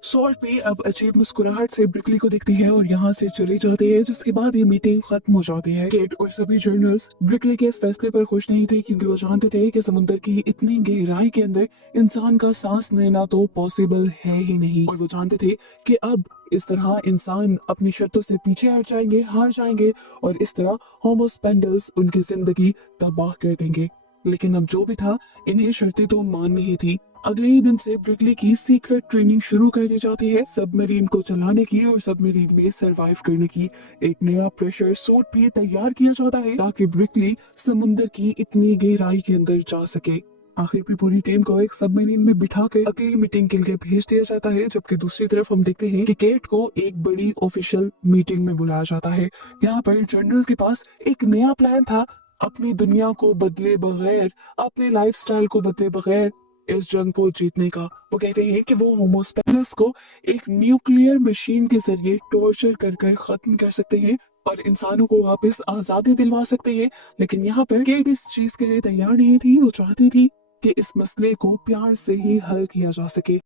सॉल्ट भी अब अजीब मुस्कुराहट से ब्रिकली को दिखती है और यहाँ से चली जाती है, जिसके बाद ये मीटिंग खत्म हो जाती है। केट और सभी जर्नल्स ब्रिकली के इस फैसले पर खुश नहीं थे, क्योंकि वो जानते थे कि समुद्र की इतनी गहराई के अंदर इंसान का सांस लेना तो पॉसिबल है ही नहीं, और वो जानते थे कि अब इस तरह इंसान अपनी शर्तों से पीछे हट जाएंगे, हार जाएंगे, और इस तरह होमोस्पेंडल्स उनकी जिंदगी तबाह कर देंगे। लेकिन अब जो भी था, इन्हें शर्तें तो माननी ही थी। अगले ही दिन से ब्रिकली की सीक्रेट ट्रेनिंग शुरू कर दी जाती है, सबमरीन को चलाने की और सबमरीन में सरवाइव करने की। एक नया प्रेशर सूट भी तैयार किया जाता है ताकि ब्रिकली समुद्र की इतनी गहराई के अंदर जा सके। आखिर भी पूरी टीम को एक सबमरीन में बिठा कर अगली मीटिंग के लिए भेज दिया जाता है, जबकि दूसरी तरफ हम देखते हैं कि केट को एक बड़ी ऑफिशियल मीटिंग में बुलाया जाता है। यहाँ पर जनरल के पास एक नया प्लान था, अपनी दुनिया को बदले बगैर, अपने लाइफस्टाइल को बदले बगैर इस जंग को जीतने का। वो कहते हैं कि वो होमोस्पेनस को एक न्यूक्लियर मशीन के जरिए टॉर्चर कर खत्म कर सकते हैं और इंसानों को वापस आजादी दिलवा सकते हैं। लेकिन यहाँ पर केट इस चीज के लिए तैयार नहीं थी। वो चाहती थी कि इस मसले को प्यार से ही हल किया जा सके।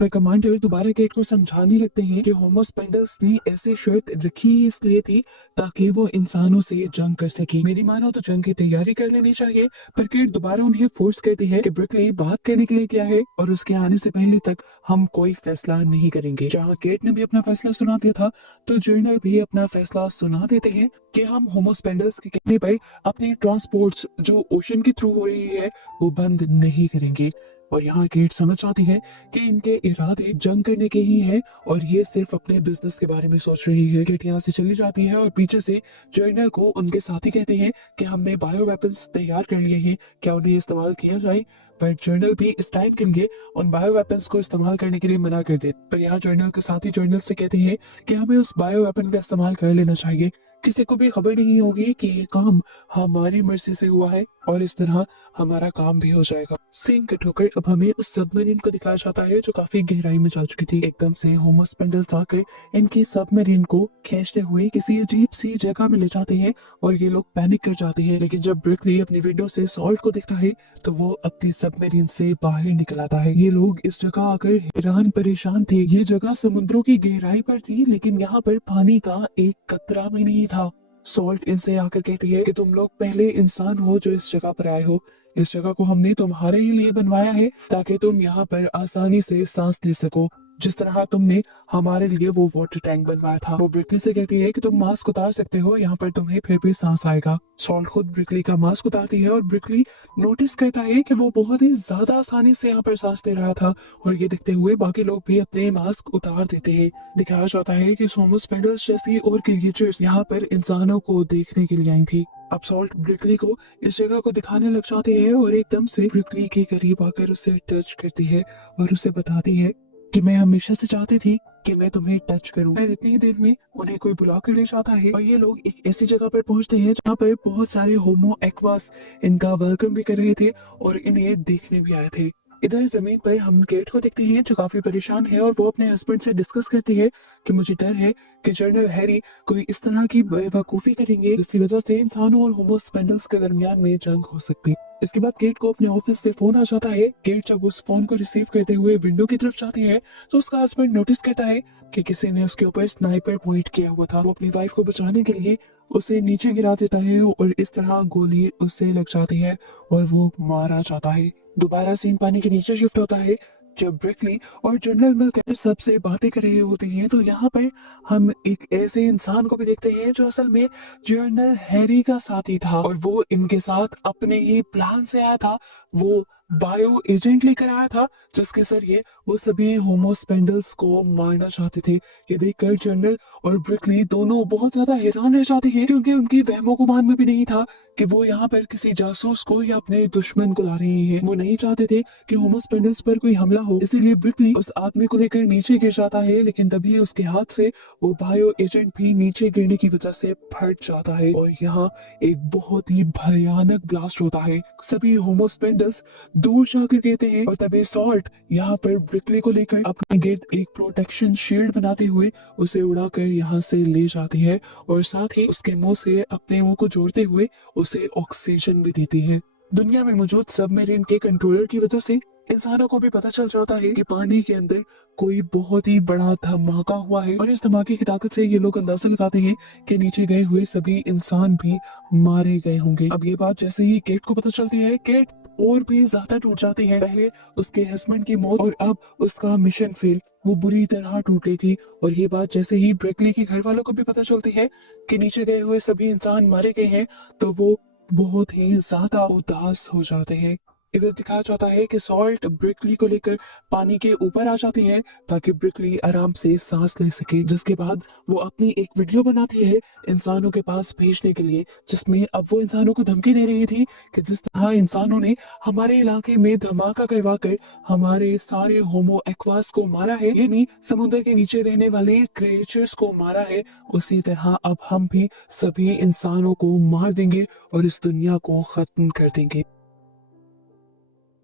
पर कमांडर दोबारा केट को समझाने लगते हैं कि होमोस्पेंडल्स ने ऐसी शर्त रखी इसलिए थी ताकि वो इंसानों से जंग कर सके। मेरी मानो तो जंग की तैयारी कर लेनी चाहिए। पर केट दोबारा उन्हें फोर्स करती है कि ब्रिकली बात करने के लिए क्या है और उसके आने से पहले तक हम कोई फैसला नहीं करेंगे। जहाँ केट ने भी अपना फैसला सुना दिया था, तो जर्नल भी अपना फैसला सुना देते हैं कि हम होमोस्पेंडल्स के कहने पर अपनी ट्रांसपोर्ट्स जो ओशन के थ्रू हो रही है वो बंद नहीं करेंगे। और यहाँ केट समझ आती है कि इनके इरादे जंग करने के ही हैं और ये सिर्फ अपने बिजनेस के बारे में सोच रही है। केट यहाँ से चली जाती है और पीछे से जर्नल को उनके साथी कहते हैं कि हमने बायो वेपन्स तैयार कर लिए हैं, क्या उन्हें इस्तेमाल किया जाए। पर जर्नल भी इस टाइम के लिए उन बायो वेपन्स को इस्तेमाल करने के लिए मना कर दे। पर यहाँ जर्नल के साथी जर्नल से कहते हैं कि हमें उस बायो वेपन का इस्तेमाल कर लेना चाहिए, किसी को भी खबर नहीं होगी कि ये काम हमारी मर्जी से हुआ है और इस तरह हमारा काम भी हो जाएगा। सीन कट होकर अब हमें उस सबमरीन को दिखाया जाता है जो काफी गहराई में जा चुकी थी। एकदम से होमोस्पेंडल्स आकर इनकी सबमरीन को खींचते हुए किसी अजीब सी जगह में ले जाते हैं और ये लोग पैनिक कर जाते हैं। लेकिन जब ब्रिकली अपनी विंडो से सॉल्ट को देखता है तो वो अपनी सबमरीन से बाहर निकल आता है। ये लोग इस जगह आकर हैरान परेशान थे। ये जगह समुद्रों की गहराई पर थी, लेकिन यहाँ पर पानी का एक कतरा भी नहीं था। सॉल्ट इनसे आकर कहती है कि तुम लोग पहले इंसान हो जो इस जगह पर आए हो। इस जगह को हमने तुम्हारे ही लिए बनवाया है ताकि तुम यहाँ पर आसानी से सांस ले सको, जिस तरह तुमने हमारे लिए वो वाटर टैंक बनवाया था। वो ब्रिकली से कहती है कि तुम मास्क उतार सकते हो, यहाँ पर तुम्हें फिर भी सांस आएगा। सॉल्ट खुद ब्रिकली का मास्क उतारती है और ब्रिकली नोटिस करता है कि वो बहुत ही ज्यादा आसानी से यहाँ पर सांस ले रहा था, और ये देखते हुए बाकी लोग भी अपने मास्क उतार देते हैं। दिखाया जाता है कि होमोस्पेंडल्स जैसी और क्रिएचर्स यहाँ पर इंसानों को देखने के लिए आई थी। अब सॉल्ट ब्रिकली को इस जगह को दिखाने लग जाते हैं और एकदम से ब्रिकली के करीब आकर उसे टच करती है और उसे बताती है कि मैं हमेशा से चाहती थी कि मैं तुम्हें टच करूं। फिर इतनी ही देर में उन्हें कोई बुला कर ले जाता है और ये लोग एक ऐसी जगह पर पहुंचते हैं जहाँ पर बहुत सारे होमो एक्वास इनका वेलकम भी कर रहे थे और इन्हें देखने भी आए थे। इधर जमीन पर हम केट को देखते हैं जो काफी परेशान है और वो अपने हस्बैंड से डिस्कस करती है कि मुझे डर है कि जनरल हैरी कोई इस तरह की बेवकूफी करेंगे जिसकी वजह से इंसानों और होमो स्पेंडल्स के दरमियान में जंग हो सकती है। इसके बाद केट को अपने ऑफिस से फोन आ जाता है। केट जब उस फोन को रिसीव करते हुए विंडो की तरफ जाती है तो उसका हस्बैंड नोटिस करता है कि किसी ने उसके ऊपर स्नाइपर पॉइंट किया हुआ था। वो अपनी वाइफ को बचाने के लिए उसे नीचे गिरा देता है और इस तरह गोली उससे लग जाती है और वो मारा जाता है। दोबारा सीन पानी के नीचे शिफ्ट होता है जब ब्रिकली और जनरल मिलकर सबसे बातें कर रहे होते हैं तो यहाँ पर हम एक ऐसे इंसान को भी देखते हैं जो असल में जनरल हैरी का साथी था और वो इनके साथ अपने ही प्लान से आया था। वो बायो एजेंट लेकर आया था जिसके जरिए वो सभी होमो स्पेंडल्स को मारना चाहते थे। ये देखकर जनरल और ब्रिकली दोनों बहुत ज्यादा हैरान रह जाते हैं क्योंकि उनकी वहमों को मान में भी नहीं था कि वो यहाँ पर किसी जासूस को या अपने दुश्मन को ला रहे हैं। वो नहीं चाहते थे कि होमो स्पेंडल्स पर कोई हमला हो, इसीलिए ब्रिकली उस आदमी को लेकर नीचे गिर जाता है लेकिन तभी उसके हाथ से वो बायो एजेंट भी नीचे गिरने की वजह से फट जाता है और यहाँ एक बहुत ही भयानक ब्लास्ट होता है। सभी होमो स्पेंडल्स दूर जाकर गिरते हैं और तभी सॉल्ट यहाँ पर ब्रिकली को लेकर अपने गिर्द एक प्रोटेक्शन शील्ड बनाते हुए उसे उड़ाकर यहाँ से ले जाती है और साथ ही उसके मुंह से अपने मुंह को जोड़ते हुए उसे ऑक्सीजन भी देती है। दुनिया में मौजूद सबमरीन के कंट्रोलर की वजह से इंसानों को भी पता चल जाता है कि पानी के अंदर कोई बहुत ही बड़ा धमाका हुआ है और इस धमाके की ताकत से ये लोग अंदाजा लगाते हैं कि नीचे गए हुए सभी इंसान भी मारे गए होंगे। अब ये बात जैसे ही केट को पता चलती है, केट और भी ज्यादा टूट जाती है। पहले उसके हस्बैंड की मौत और अब उसका मिशन फेल, वो बुरी तरह टूट गई थी। और ये बात जैसे ही ब्रेकली के घर वालों को भी पता चलती है कि नीचे गए हुए सभी इंसान मारे गए हैं तो वो बहुत ही ज्यादा उदास हो जाते हैं। इधर दिखाया जाता है कि सॉल्ट ब्रिकली को लेकर पानी के ऊपर आ जाती है ताकि ब्रिकली आराम से सांस ले सके, जिसके बाद वो अपनी एक वीडियो बनाती है इंसानों के पास भेजने के लिए जिसमें अब वो इंसानों को धमकी दे रही थी कि जिस तरह इंसानों ने हमारे इलाके में धमाका करवा कर हमारे सारे होमो एक्वास को मारा है, यानी समुद्र के नीचे रहने वाले क्रिएचर्स को मारा है, उसी तरह अब हम भी सभी इंसानों को मार देंगे और इस दुनिया को खत्म कर देंगे।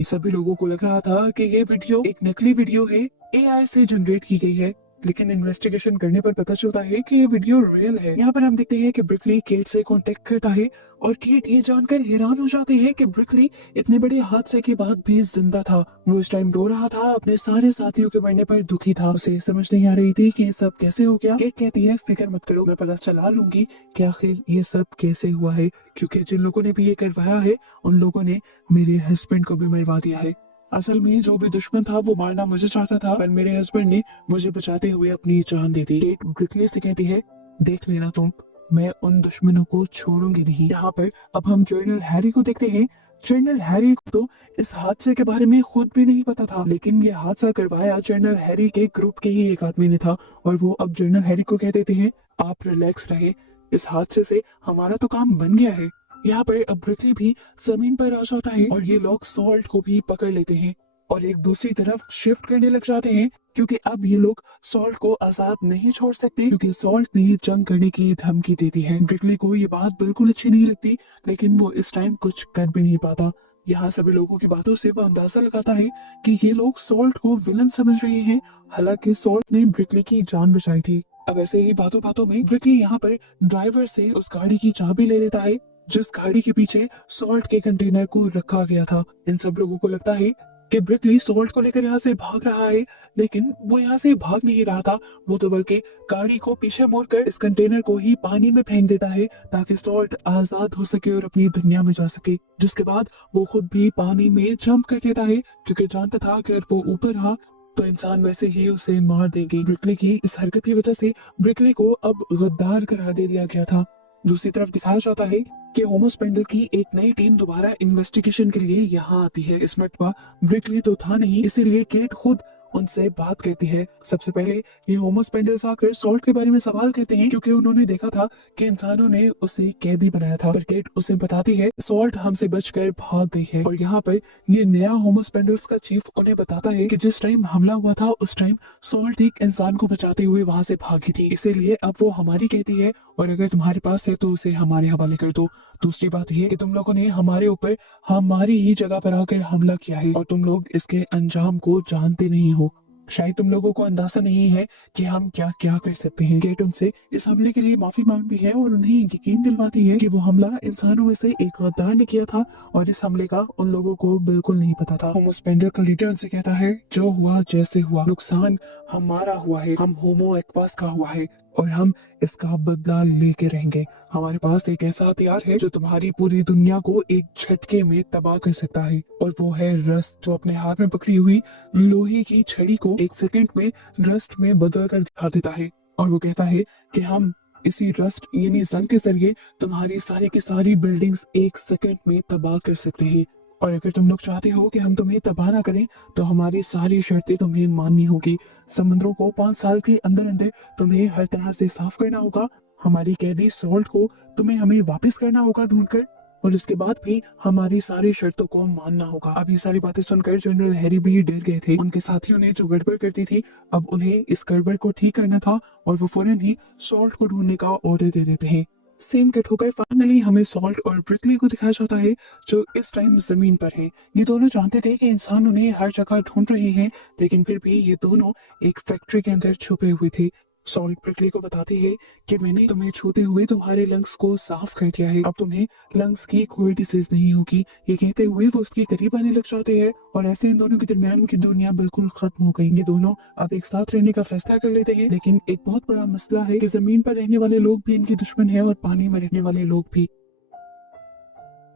सभी लोगों को लग रहा था कि ये वीडियो एक नकली वीडियो है, एआई से जनरेट की गई है, लेकिन इन्वेस्टिगेशन करने पर पता चलता है कि ये वीडियो रियल है। यहाँ पर हम देखते हैं कि ब्रिकली केट से कांटेक्ट करता है और केट ये जानकर हैरान हो जाती है कि ब्रिकली इतने बड़े हादसे के बाद भी जिंदा था। वो इस टाइम रो रहा था, अपने सारे साथियों के मरने पर दुखी था। उसे समझ नहीं आ रही थी कि ये सब कैसे हो गया। केट कहती है फिक्र मत करो, मैं पता चला लूंगी कि आखिर ये सब कैसे हुआ है, क्योंकि जिन लोगों ने भी ये करवाया है उन लोगों ने मेरे हस्बैंड को भी मरवा दिया है। असल में जो भी दुश्मन था वो मारना मुझे चाहता था पर मेरे हस्बैंड ने मुझे बचाते हुए अपनी जान दे दी। केट ब्रिकली से कहती है देख लेना तुम, मैं उन दुश्मनों को छोड़ूंगी नहीं। यहाँ पर अब हम जनरल हैरी को देखते हैं। जनरल हैरी को तो इस हादसे के बारे में खुद भी नहीं पता था, लेकिन ये हादसा करवाया जनरल हैरी के ग्रुप के ही एक आदमी ने था और वो अब जनरल हैरी को कह देते हैं आप रिलैक्स रहे, इस हादसे से हमारा तो काम बन गया है। यहाँ पर अब ब्रिकली भी जमीन पर आ जाता है और ये लोग सॉल्ट को भी पकड़ लेते हैं और एक दूसरी तरफ शिफ्ट करने लग जाते हैं क्योंकि अब ये लोग सॉल्ट को आजाद नहीं छोड़ सकते क्योंकि सॉल्ट ने जंग करने की धमकी दे दी है। ब्रिकली को ये बात बिल्कुल अच्छी नहीं लगती लेकिन वो इस टाइम कुछ कर भी नहीं पाता। यहाँ सभी लोगों की बातों से वो अंदाजा लगाता है कि ये लोग सॉल्ट को विलन समझ रहे हैं, हालांकि सॉल्ट ने ब्रिकली की जान बचाई थी। अब ऐसे ही बातों बातों में ब्रिकली यहाँ पर ड्राइवर से उस गाड़ी की चाबी ले लेता है जिस गाड़ी के पीछे सॉल्ट के कंटेनर को रखा गया था। इन सब लोगों को लगता है कि ब्रिकली सॉल्ट को लेकर यहाँ से भाग रहा है, लेकिन वो यहाँ से भाग नहीं रहा था, वो तो बल्कि गाड़ी को पीछे मोड़कर इस कंटेनर को ही पानी में फेंक देता है ताकि सॉल्ट आजाद हो सके और अपनी दुनिया में जा सके। जिसके बाद वो खुद भी पानी में जंप कर देता है क्योंकि जानता था कि अगर वो ऊपर रहा तो इंसान वैसे ही उसे मार देंगे। ब्रिकली की इस हरकत की वजह से ब्रिकली को अब गद्दार करार दे दिया गया था। दूसरी तरफ दिखाया जाता है कि होमो स्पेंडल की एक नई टीम दोबारा इन्वेस्टिगेशन के लिए यहाँ आती है। इस मरतबा ब्रिकली तो था नहीं, इसीलिए केट खुद उनसे बात करती है। सबसे पहले ये होमोस्पेंडल्स आकर सॉल्ट के बारे में सवाल करते हैं, क्योंकि उन्होंने देखा था कि इंसानों ने उसे कैदी बनाया था। पर केट उसे बताती है सॉल्ट हमसे बचकर भाग गई है। और यहाँ पर ये नया होमोस्पेंडल्स का चीफ उन्हें बताता है कि जिस टाइम हमला हुआ था उस टाइम सॉल्ट एक इंसान को बचाते हुए वहां से भागी थी, इसीलिए अब वो हमारी कहती है और अगर तुम्हारे पास है तो उसे हमारे हवाले कर दो। दूसरी बात यह कि तुम लोगों ने हमारे ऊपर हमारी ही जगह पर आकर हमला किया है और तुम लोग इसके अंजाम को जानते नहीं हो। शायद तुम लोगों को अंदाजा नहीं है कि हम क्या क्या कर सकते हैं। केट उनसे इस हमले के लिए माफी मांगती है और उन्हें यकीन दिलवाती है कि वो हमला इंसानों में से एक गद्दार ने किया था और इस हमले का उन लोगों को बिल्कुल नहीं पता था। होमोस्पेंडर का लीडर उनसे कहता है जो हुआ जैसे हुआ, नुकसान हमारा हुआ है, हम होमो एक्वास का हुआ है और हम इसका बदला लेके रहेंगे। हमारे पास एक ऐसा हथियार है जो तुम्हारी पूरी दुनिया को एक झटके में तबाह कर सकता है और वो है रस्ट, जो अपने हाथ में पकड़ी हुई लोहे की छड़ी को एक सेकंड में रस्ट में बदल कर दिखा देता है। और वो कहता है कि हम इसी रस्ट यानी जंग के जरिए तुम्हारी सारी की सारी बिल्डिंग्स एक सेकंड में तबाह कर सकते हैं। और अगर तुम लोग चाहते हो कि हम तुम्हें तबाह ना करें तो हमारी सारी शर्तें तुम्हें माननी होगी। समुद्रों को 5 साल के अंदर अंदर तुम्हें हर तरह से साफ करना होगा। हमारी कैदी सॉल्ट को तुम्हें हमें वापस करना होगा ढूंढकर और इसके बाद भी हमारी सारी शर्तों को मानना होगा। अब ये सारी बातें सुनकर जनरल हैरी भी डर गए थे। उनके साथियों ने जो गड़बड़ करती थी अब उन्हें इस गड़बड़ को ठीक करना था और वो फौरन ही सॉल्ट को ढूंढने का ऑर्डर दे देते हैं। सीन कट होकर फाइनली हमें सॉल्ट और ब्रिकली को दिखाया जाता है जो इस टाइम जमीन पर हैं। ये दोनों जानते थे कि इंसान उन्हें हर जगह ढूंढ रहे हैं, लेकिन फिर भी ये दोनों एक फैक्ट्री के अंदर छुपे हुए थे। सॉल्ट ब्रिकली को बताती है कि मैंने तुम्हें छूते हुए तुम्हारे लंग्स को साफ कर दिया है, अब तुम्हें लंग्स की कोई डिसीज नहीं होगी। ये कहते हुए वो उसके करीब आने लग जाते हैं और ऐसे इन दोनों के दरमियान की दुनिया बिल्कुल खत्म हो गई। ये दोनों अब एक साथ रहने का फैसला कर लेते हैं, लेकिन एक बहुत बड़ा मसला है कि जमीन पर रहने वाले लोग भी इनके दुश्मन हैं और पानी में रहने वाले लोग भी।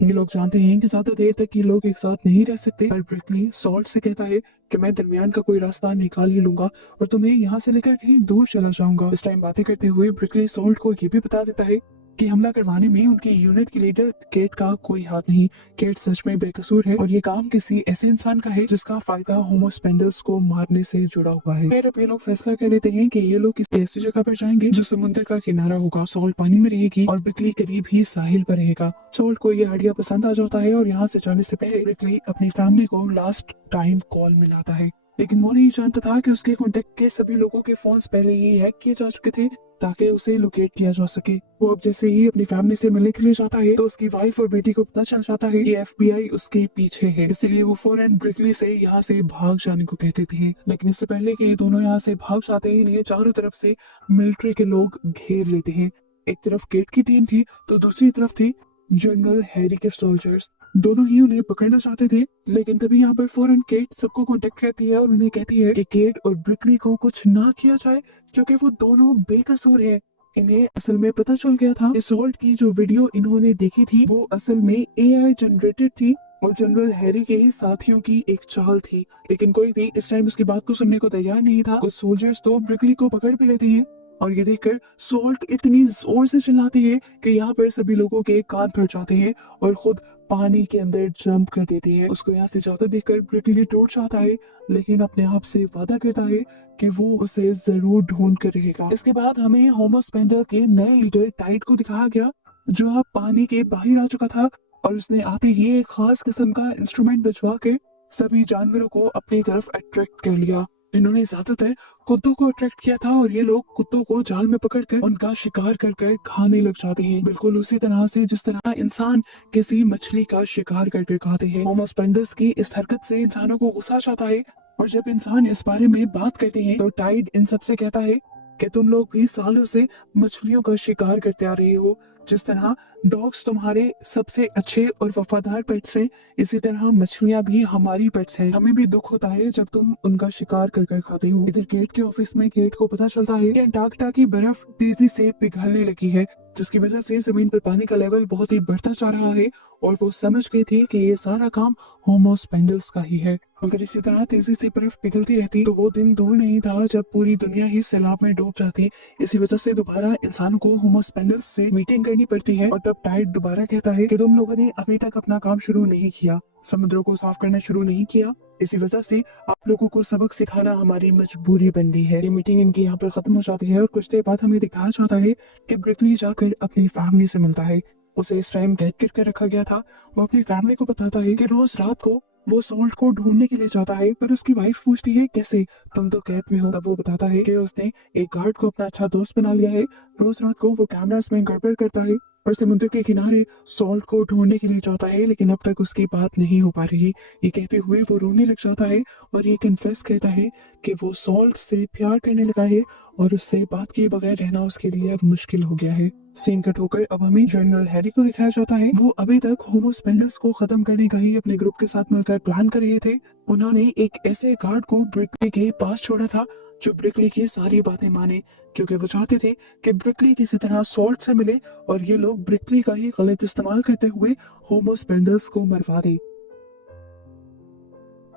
ये लोग जानते हैं कि ज्यादा देर तक ये लोग एक साथ नहीं रह सकते। पर ब्रिकली सॉल्ट से कहता है कि मैं दरमियान का कोई रास्ता निकाल ही लूंगा और तुम्हें यहाँ से लेकर कहीं दूर चला जाऊंगा। इस टाइम बातें करते हुए ब्रिकली सॉल्ट को ये भी बता देता है कि हमला करवाने में उनकी यूनिट की लीडर केट का कोई हाथ नहीं। केट सच में बेकसूर है और ये काम किसी ऐसे इंसान का है जिसका फायदा होमोस्पेंडल्स को मारने से जुड़ा हुआ है। फिर अब ये लोग फैसला कर लेते हैं कि ये लोग किसी ऐसी जगह पर जाएंगे जो समुद्र का किनारा होगा। सॉल्ट पानी में रहेगी और ब्रिकली करीब ही साहिल पर रहेगा। सॉल्ट को ये आइडिया पसंद आ जाता है और यहाँ से जाने से पहले ब्रिकली अपनी फैमिली को लास्ट टाइम कॉल मिलाता है, लेकिन वो नहीं जानता था कि उसके कॉन्टेक्ट के सभी लोगों के फोन्स पहले ही हैक किए जा चुके थे ताकि उसे लोकेट किया जा सके। वो अब जैसे ही अपनी फैमिली से मिलने के लिए जाता है तो उसकी वाइफ और बेटी को पता चल जाता है कि FBI उसके पीछे है, इसलिए वो फौरन ब्रिकली से यहाँ से भाग जाने को कहते थे। लेकिन इससे पहले कि ये दोनों यहाँ से भाग जाते हैं इन्हें चारों तरफ से मिलिट्री के लोग घेर लेते हैं। एक तरफ केट की टीम थी तो दूसरी तरफ थी जनरल हैरी के सोल्जर्स। दोनों ही उन्हें पकड़ना चाहते थे, लेकिन तभी यहाँ पर फौरन केट सबको कांटेक्ट करती है और उन्हें कहती है कि केट और ब्रिकली को कुछ ना किया जाए क्योंकि वो दोनों बेकसूर हैं। इन्हें असल में पता चल गया था सॉल्ट की जो वीडियो इन्होंने देखी थी वो असल में AI जनरेटेड थी और जनरल हैरी के ही साथियों की एक चाल थी, लेकिन कोई भी इस टाइम उसकी बात को सुनने को तैयार नहीं था। कुछ सोल्जर्स तो ब्रिकली को पकड़ भी लेते हैं और ये देखकर सॉल्ट इतनी जोर से चिल्लाती है कि यहाँ पर सभी लोगों के कान फट जाते हैं और खुद पानी के अंदर जंप कर देती है। उसको यहाँ से जाता देखकर ब्रिकली टूट जाता है, लेकिन अपने आप से वादा करता है कि वो उसे जरूर ढूंढ कर रहेगा। इसके बाद हमें होमोस्पेंडर के नए लीडर टाइड को दिखाया गया जो अब पानी के बाहर आ चुका था और उसने आते ही एक खास किस्म का इंस्ट्रूमेंट बजवा के सभी जानवरों को अपनी तरफ अट्रैक्ट कर लिया। इन्होंने ज्यादातर कुत्तों को अट्रैक्ट किया था और ये लोग कुत्तों को जाल में पकड़कर उनका शिकार कर कर खाने लग जाते हैं, बिल्कुल उसी तरह से जिस तरह इंसान किसी मछली का शिकार करके खाते हैं। होमोस्पेंडर्स की इस हरकत से इंसानों को गुस्सा आता है और जब इंसान इस बारे में बात करते हैं तो टाइड इन सबसे कहता है कि तुम लोग भी सालों से मछलियों का शिकार करते आ रहे हो। जिस तरह डॉग्स तुम्हारे सबसे अच्छे और वफादार पेट्स हैं, इसी तरह मछलियां भी हमारी पेट्स हैं। हमें भी दुख होता है जब तुम उनका शिकार कर कर खाते हो। इधर केट के ऑफिस में केट को पता चलता है कि अंटार्कटिका की बर्फ तेजी से पिघलने लगी है, जिसकी वजह से जमीन पर पानी का लेवल बहुत ही बढ़ता जा रहा है और वो समझ गई थी कि ये सारा काम होमोस्पेंडल्स का ही है। अगर इसी तरह तेजी से बर्फ पिघलती रहती तो वो दिन दूर नहीं था जब पूरी दुनिया ही सैलाब में डूब जाती। इसी वजह से दोबारा इंसानों को होमोस्पेंडल्स से मीटिंग करनी पड़ती है और तब टाइड दोबारा कहता है कि तुम लोगों ने अभी तक अपना काम शुरू नहीं किया। समुद्रों को साफ करना शुरू नहीं किया। इसी वजह से आप लोगों को सबक सिखाना हमारी मजबूरी बन गई है। ये मीटिंग इनकी यहाँ पर खत्म हो जाती है और कुछ देर बाद हमें दिखाया जाता है कि ब्रिकली जाकर अपनी फैमिली से मिलता है। उसे इस टाइम कैद करके रखा गया था। वो अपनी फैमिली को बताता है कि रोज रात को वो सॉल्ट को ढूंढने के लिए जाता है, पर उसकी वाइफ पूछती है कैसे, तुम तो कैद में हो। तब वो बताता है कि उसने एक गार्ड को अपना अच्छा दोस्त बना लिया है। रोज रात को वो कैमरास में गड़बड़ करता है और समुद्र के किनारे सॉल्ट को ढूंढने के लिए जाता है, लेकिन अब तक उसकी बात नहीं हो पा रही। ये कहते हुए वो रोने लग जाता है और ये कन्फेस करता है कि वो सॉल्ट से प्यार करने लगा है और उससे बात किए बगैर रहना उसके लिए अब मुश्किल हो गया है। सीन कट होकर अब हमें जनरल हैरी को दिखाया जाता है। वो अभी तक होमो स्पेंडर्स को खत्म करने का ही अपने ग्रुप के साथ मिलकर प्लान कर रहे थे। उन्होंने एक ऐसे गार्ड को ब्रिकली के पास छोड़ा था जो ब्रिकली की सारी बातें माने, क्योंकि वो चाहते थे कि ब्रिकली किसी तरह सॉल्ट से मिले और ये लोग ब्रिकली का ही गलत इस्तेमाल करते हुए होमो स्पेंडर्स को मरवा दे।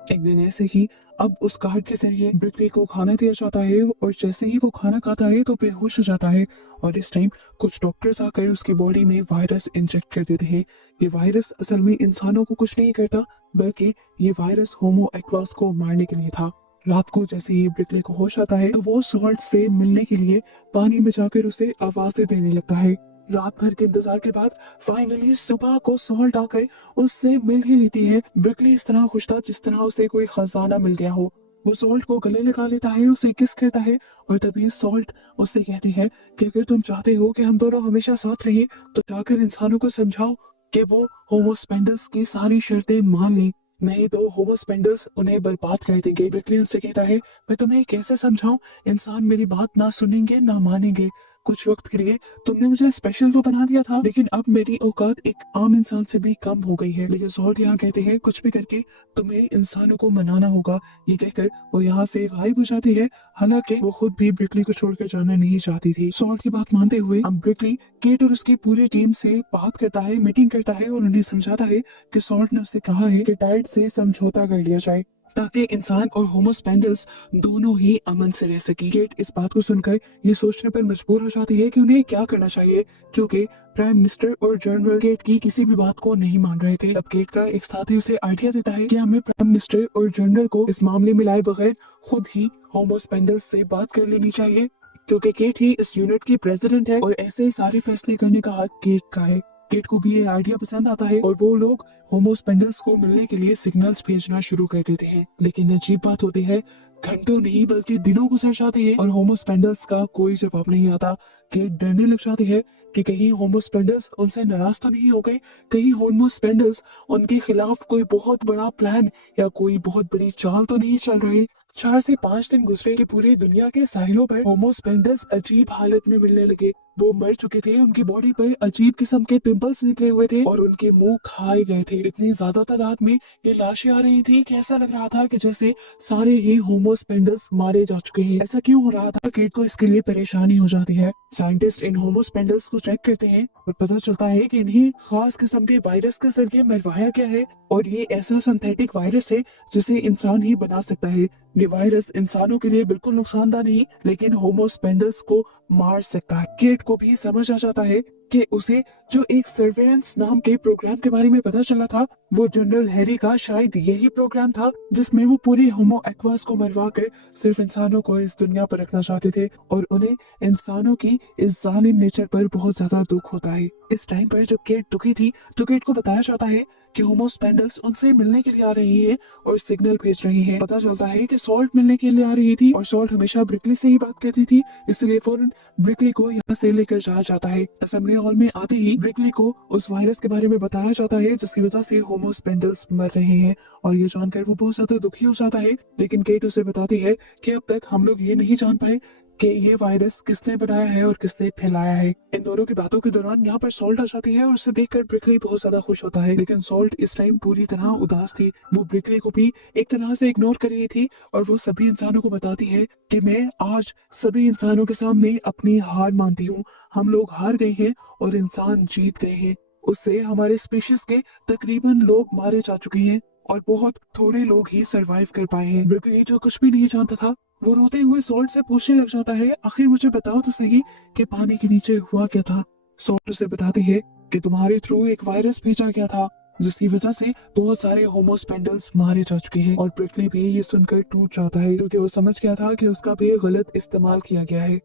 एक दिन ऐसे ही अब उस गार्ड के जरिए ब्रिकली को खाना दिया जाता है और जैसे ही वो खाना खाता है तो बेहोश हो जाता है और इस टाइम कुछ डॉक्टर्स आकर उसकी बॉडी में वायरस इंजेक्ट कर देते हैं। ये वायरस असल में इंसानों को कुछ नहीं करता, बल्कि ये वायरस होमो एक्वास को मारने के लिए था। रात को जैसे ही ब्रिकली को होश आता है तो वो सॉल्ट से मिलने के लिए पानी में जाकर उसे आवाजें देने लगता है। रात भर के इंतजार के बाद फाइनली सुबह को सॉल्ट आकर उससे मिल ही लेती है। ब्रिकली इस तरह खुश था जिस तरह उसे कोई खजाना मिल गया हो। वो सॉल्ट को गले लगा लेता है, उसे किस करता है और तभी सॉल्ट उससे कहती है कि अगर तुम चाहते हो कि हम दोनों हमेशा साथ रहिए तो जाकर इंसानों को समझाओ कि वो होमो स्पेंडर्स की सारी शर्तें मान लें, नहीं तो होमो स्पेंडर्स उन्हें बर्बाद कर देंगे। ब्रिकली उनसे कहता है मैं तुम्हें कैसे समझाऊं, इंसान मेरी बात ना सुनेंगे ना मानेंगे। कुछ वक्त के लिए तुमने मुझे स्पेशल तो बना दिया था, लेकिन अब मेरी औकात एक आम इंसान से भी कम हो गई है। लेकिन सॉल्ट यहाँ कहते हैं कुछ भी करके तुम्हें इंसानों को मनाना होगा। ये कहकर वो यहाँ से गायब हो जाती है। हालांकि वो खुद भी ब्रिकली को छोड़कर जाना नहीं चाहती थी। सॉल्ट की बात मानते हुए अब ब्रिकली केट और उसकी पूरी टीम से बात करता है, मीटिंग करता है और उन्हें समझाता है कि सॉल्ट ने उससे कहा है कि टाइड से समझौता कर लिया जाए ताकि इंसान और होमो स्पेंडल्स दोनों ही अमन से रह सके। केट इस बात को सुनकर ये सोचने पर मजबूर हो जाती है कि उन्हें क्या करना चाहिए, क्योंकि प्राइम मिनिस्टर और जनरल केट की किसी भी बात को नहीं मान रहे थे। तब केट का एक साथी उसे आइडिया देता है कि हमें प्राइम मिनिस्टर और जनरल को इस मामले में लाए बगैर खुद ही होमो स्पेंडल्स से बात कर लेनी चाहिए, क्योंकि केट ही इस यूनिट की प्रेसिडेंट है और ऐसे ही सारे फैसले करने का हक केट का है। केट को भी ये आइडिया पसंद आता है और वो लोग होमो स्पेंडल्स को मिलने के लिए सिग्नल्स भेजना शुरू कर देते हैं। लेकिन अजीब बात होती है, घंटों नहीं बल्कि दिनों गुजर जाते हैं और होमो स्पेंडल्स का कोई जवाब नहीं आता। केट डरने लग जाती है कि कहीं होमो स्पेंडल्स उनसे नाराज तो नहीं हो गए, कहीं होमो स्पेंडल्स उनके खिलाफ कोई बहुत बड़ा प्लान या कोई बहुत बड़ी चाल तो नहीं चल रही। 4 से 5 दिन गुजरे कि पूरी दुनिया के साहिलों पर होमो स्पेंडल्स अजीब हालत में मिलने लगे। वो मर चुके थे, उनकी बॉडी पर अजीब किस्म के पिंपल्स निकले हुए थे और उनके मुंह खाए गए थे। इतनी ज्यादा तादाद में ये लाशें आ रही थी कि ऐसा लग रहा था कि जैसे सारे ही होमो स्पेंडल्स मारे जा चुके हैं। ऐसा क्यों हो रहा था, केट को इसके लिए परेशानी हो जाती है। साइंटिस्ट इन होमो स्पेंडल्स को चेक करते हैं और पता चलता है कि इन्हें खास किस्म के वायरस के जरिए मरवाया गया है और ये ऐसा सिंथेटिक वायरस है जिसे इंसान ही बना सकता है। ये वायरस इंसानों के लिए बिल्कुल नुकसानदार नहीं, लेकिन होमो स्पेंडल्स को मार सकता है। केट को भी समझ आ जाता है कि उसे जो एक सर्वेलेंस नाम के प्रोग्राम के बारे में पता चला था, वो जनरल हैरी का शायद यही प्रोग्राम था जिसमें वो पूरे होमो एक्वास को मरवा कर सिर्फ इंसानों को इस दुनिया पर रखना चाहते थे और उन्हें इंसानों की इस जालिम नेचर पर बहुत ज्यादा दुख होता है। इस टाइम पर जब केट दुखी थी तो केट को बताया जाता है कि होमो स्पेंडल्स उनसे मिलने के लिए आ रही है और सिग्नल भेज रही है। पता चलता है कि सॉल्ट मिलने के लिए आ रही थी और सॉल्ट हमेशा ब्रिकली से ही बात करती थी, इसलिए फौरन ब्रिकली को यहाँ से लेकर जाया जाता है। असेंबली हॉल में आते ही ब्रिकली को उस वायरस के बारे में बताया जाता है जिसकी वजह से होमो स्पेंडल्स मर रहे हैं और ये जानकर वो बहुत ज्यादा दुखी हो जाता है। लेकिन केट उसे बताती है कि अब तक हम लोग ये नहीं जान पाए कि ये वायरस किसने बनाया है और किसने फैलाया है। इन दोनों की बातों के दौरान यहाँ पर सॉल्ट आ जाती है और उसे देखकर ब्रिकली बहुत ज्यादा खुश होता है, लेकिन सॉल्ट इस टाइम पूरी तरह उदास थी। वो ब्रिकली को भी एक तरह से इग्नोर कर रही थी और वो सभी इंसानों को बताती है कि मैं आज सभी इंसानों के सामने अपनी हार मानती हूँ। हम लोग हार गए हैं और इंसान जीत गए हैं। उससे हमारे स्पीशीज के तकरीबन लोग मारे जा चुके हैं और बहुत थोड़े लोग ही सरवाइव कर पाए हैं। ब्रिकली जो कुछ भी नहीं जानता था, वो रोते हुए सॉल्ट से पूछने लग जाता है, आखिर मुझे बताओ तो सही कि पानी के नीचे हुआ क्या था। सॉल्ट उसे बताती है कि तुम्हारे थ्रू एक वायरस भेजा गया था। जिसकी वजह से बहुत सारे होमोस्पेंडल्स मारे जा चुके हैं। और ब्रिकली भी ये सुनकर टूट जाता है क्योंकि वो समझ गया था कि उसका भी गलत इस्तेमाल किया गया है।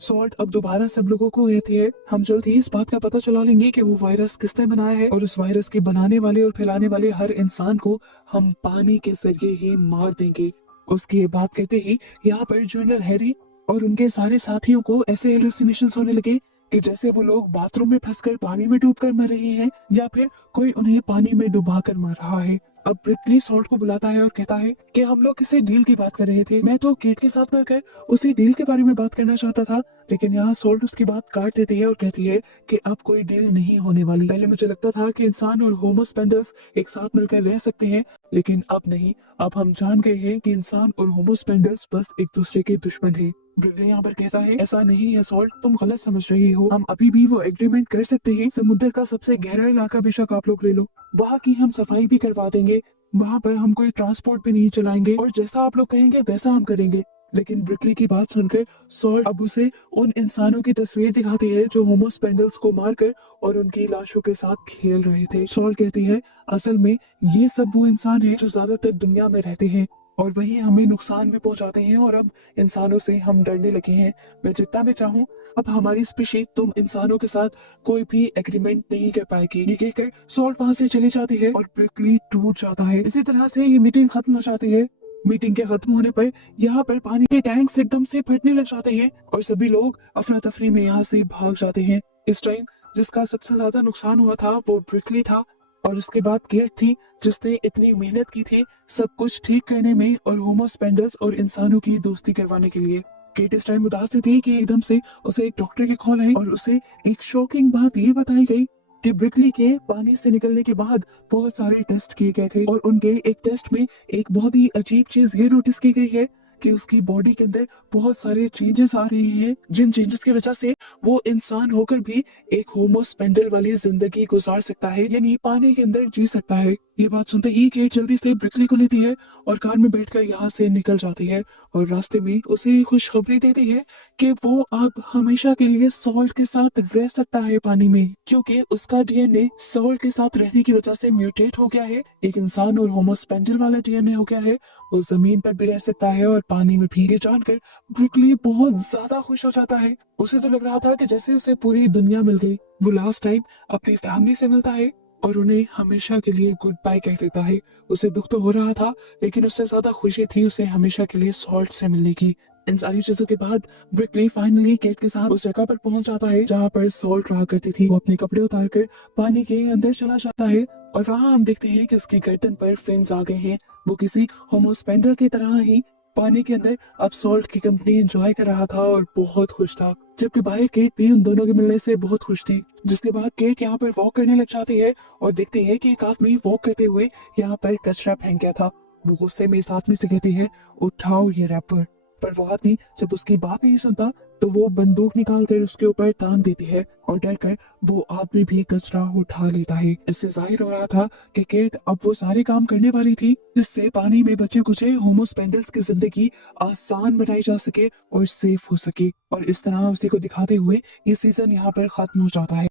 सॉल्ट अब दोबारा सब लोगों को कहती है, हम जल्द ही इस बात का पता चला लेंगे कि वो वायरस किसने बनाया है, और उस वायरस के बनाने वाले और फैलाने वाले हर इंसान को हम पानी के जरिए ही मार देंगे। उसकी ये बात कहते ही यहाँ पर जनरल हैरी और उनके सारे साथियों को ऐसे हेलुसिनेशंस होने लगे कि जैसे वो लोग बाथरूम में फंसकर पानी में डूबकर मर रहे हैं या फिर कोई उन्हें पानी में डुबाकर मर रहा है। अब ब्रिकली सॉल्ट को बुलाता है और कहता है कि हम लोग किसी डील की बात कर रहे थे, मैं तो केट के साथ मिलकर उसी डील के बारे में बात करना चाहता था। लेकिन यहाँ सॉल्ट उसकी बात काट देती है और कहती है कि अब कोई डील नहीं होने वाली। पहले मुझे लगता था कि इंसान और होमोस्पेंडल्स एक साथ मिलकर रह सकते हैं, लेकिन अब नहीं। अब हम जान गए हैं कि इंसान और होमोस्पेंडल्स बस एक दूसरे के दुश्मन है। ब्रिकली यहाँ पर कहता है, ऐसा नहीं है सॉल्ट, तुम गलत समझ रही हो। हम अभी भी वो एग्रीमेंट कर सकते हैं। समुद्र का सबसे गहरा इलाका बेशक आप लोग ले लो, वहाँ की हम सफाई भी करवा देंगे, वहाँ पर हम कोई ट्रांसपोर्ट भी नहीं चलाएंगे, और जैसा आप लोग कहेंगे वैसा हम करेंगे। लेकिन ब्रिकली की बात सुनकर सॉल्ट अब उसे उन इंसानों की तस्वीर दिखाती है जो होमोस्पेंडल्स को मारकर और उनकी लाशों के साथ खेल रहे थे। सॉल्ट कहती है, असल में ये सब वो इंसान है जो ज्यादातर दुनिया में रहते हैं और वही हमें नुकसान भी पहुंचाते हैं, और अब इंसानों से हम डरने लगे हैं। मैं जितना भी चाहूँ अब हमारी स्पीशीज तुम इंसानों के साथ कोई भी एग्रीमेंट नहीं कर पाएगी। ये कहकर सॉल्ट वहां से चली जाती है और ब्रिकली टूट जाता है। इसी तरह से ये मीटिंग खत्म हो जाती है। मीटिंग के खत्म होने पर यहाँ पर पानी के टैंक्स एकदम से फटने लग जाते हैं और सभी लोग अफरा तफरी में यहाँ से भाग जाते हैं। इस टाइम जिसका सबसे ज्यादा नुकसान हुआ था वो ब्रिकली था, और उसके बाद केट थी जिसने इतनी मेहनत की थी सब कुछ ठीक करने में और होमोस्पेंडल्स और इंसानों की दोस्ती करवाने के लिए। केट इस टाइम उदास थी कि एकदम से उसे एक डॉक्टर की कॉल आई और उसे एक शॉकिंग बात ये बताई गई कि ब्रिकली के पानी से निकलने के बाद बहुत सारे टेस्ट किए गए थे, और उनके एक टेस्ट में एक बहुत ही अजीब चीज ये नोटिस की गई है कि उसकी बॉडी के अंदर बहुत सारे चेंजेस आ रहे हैं, जिन चेंजेस की वजह से वो इंसान होकर भी एक होमोस्पेंडल वाली जिंदगी गुजार सकता है, यानी पानी के अंदर जी सकता है। ये बात सुनते ही केट जल्दी से ब्रिकली को लेती है और कार में बैठकर यहाँ से निकल जाती है, और रास्ते में उसे खुशखबरी देती है कि वो अब हमेशा के लिए सॉल्ट के साथ रह सकता है पानी में, क्योंकि उसका डीएनए सॉल्ट के साथ रहने की वजह से म्यूटेट हो गया है। एक इंसान और होमोस्पेंडल वाला डीएनए हो गया है, वो जमीन पर भी रह सकता है और पानी में भी। ये जानकर ब्रिकली बहुत ज्यादा खुश हो जाता है। उसे तो लग रहा था कि जैसे उसे पूरी दुनिया मिल गई। वो लास्ट टाइम अपनी फैमिली से मिलता है और उन्हें हमेशा के लिए गुड बाय कह देता है। उसे दुख तो हो रहा था, लेकिन उससे ज्यादा खुशी थी उसे हमेशा के लिए सॉल्ट से मिलने की। इन सारी चीजों के बाद ब्रिकली फाइनली केट के साथ उस जगह पर पहुंच जाता है जहाँ पर सॉल्ट रहा करती थी। वो अपने कपड़े उतारकर पानी के अंदर चला जाता है और वहाँ हम देखते हैं कि उसकी गर्दन पर फिन्स आ गए हैं। वो किसी होमोस्पेंडर की तरह ही पानी के अंदर अब सॉल्ट की कंपनी एंजॉय कर रहा था और बहुत खुश था, जबकि बाहर केट भी उन दोनों के मिलने से बहुत खुश थी। जिसके बाद केट यहाँ पर वॉक करने लग जाती है और देखती है कि एक आदमी वॉक करते हुए यहाँ पर कचरा फेंक गया था। वो गुस्से में इस आदमी से कहती है, उठाओ ये रैपर। पर वो आदमी जब उसकी बात नहीं सुनता तो वो बंदूक निकाल कर उसके ऊपर तान देती है और डर कर वो आदमी भी कचरा उठा लेता है। इससे जाहिर हो रहा था कि केट अब वो सारे काम करने वाली थी जिससे पानी में बचे कुछ होमोस्पेंडल्स की जिंदगी आसान बनाई जा सके और सेफ हो सके। और इस तरह उसी को दिखाते हुए ये सीजन यहाँ पर खत्म हो जाता है।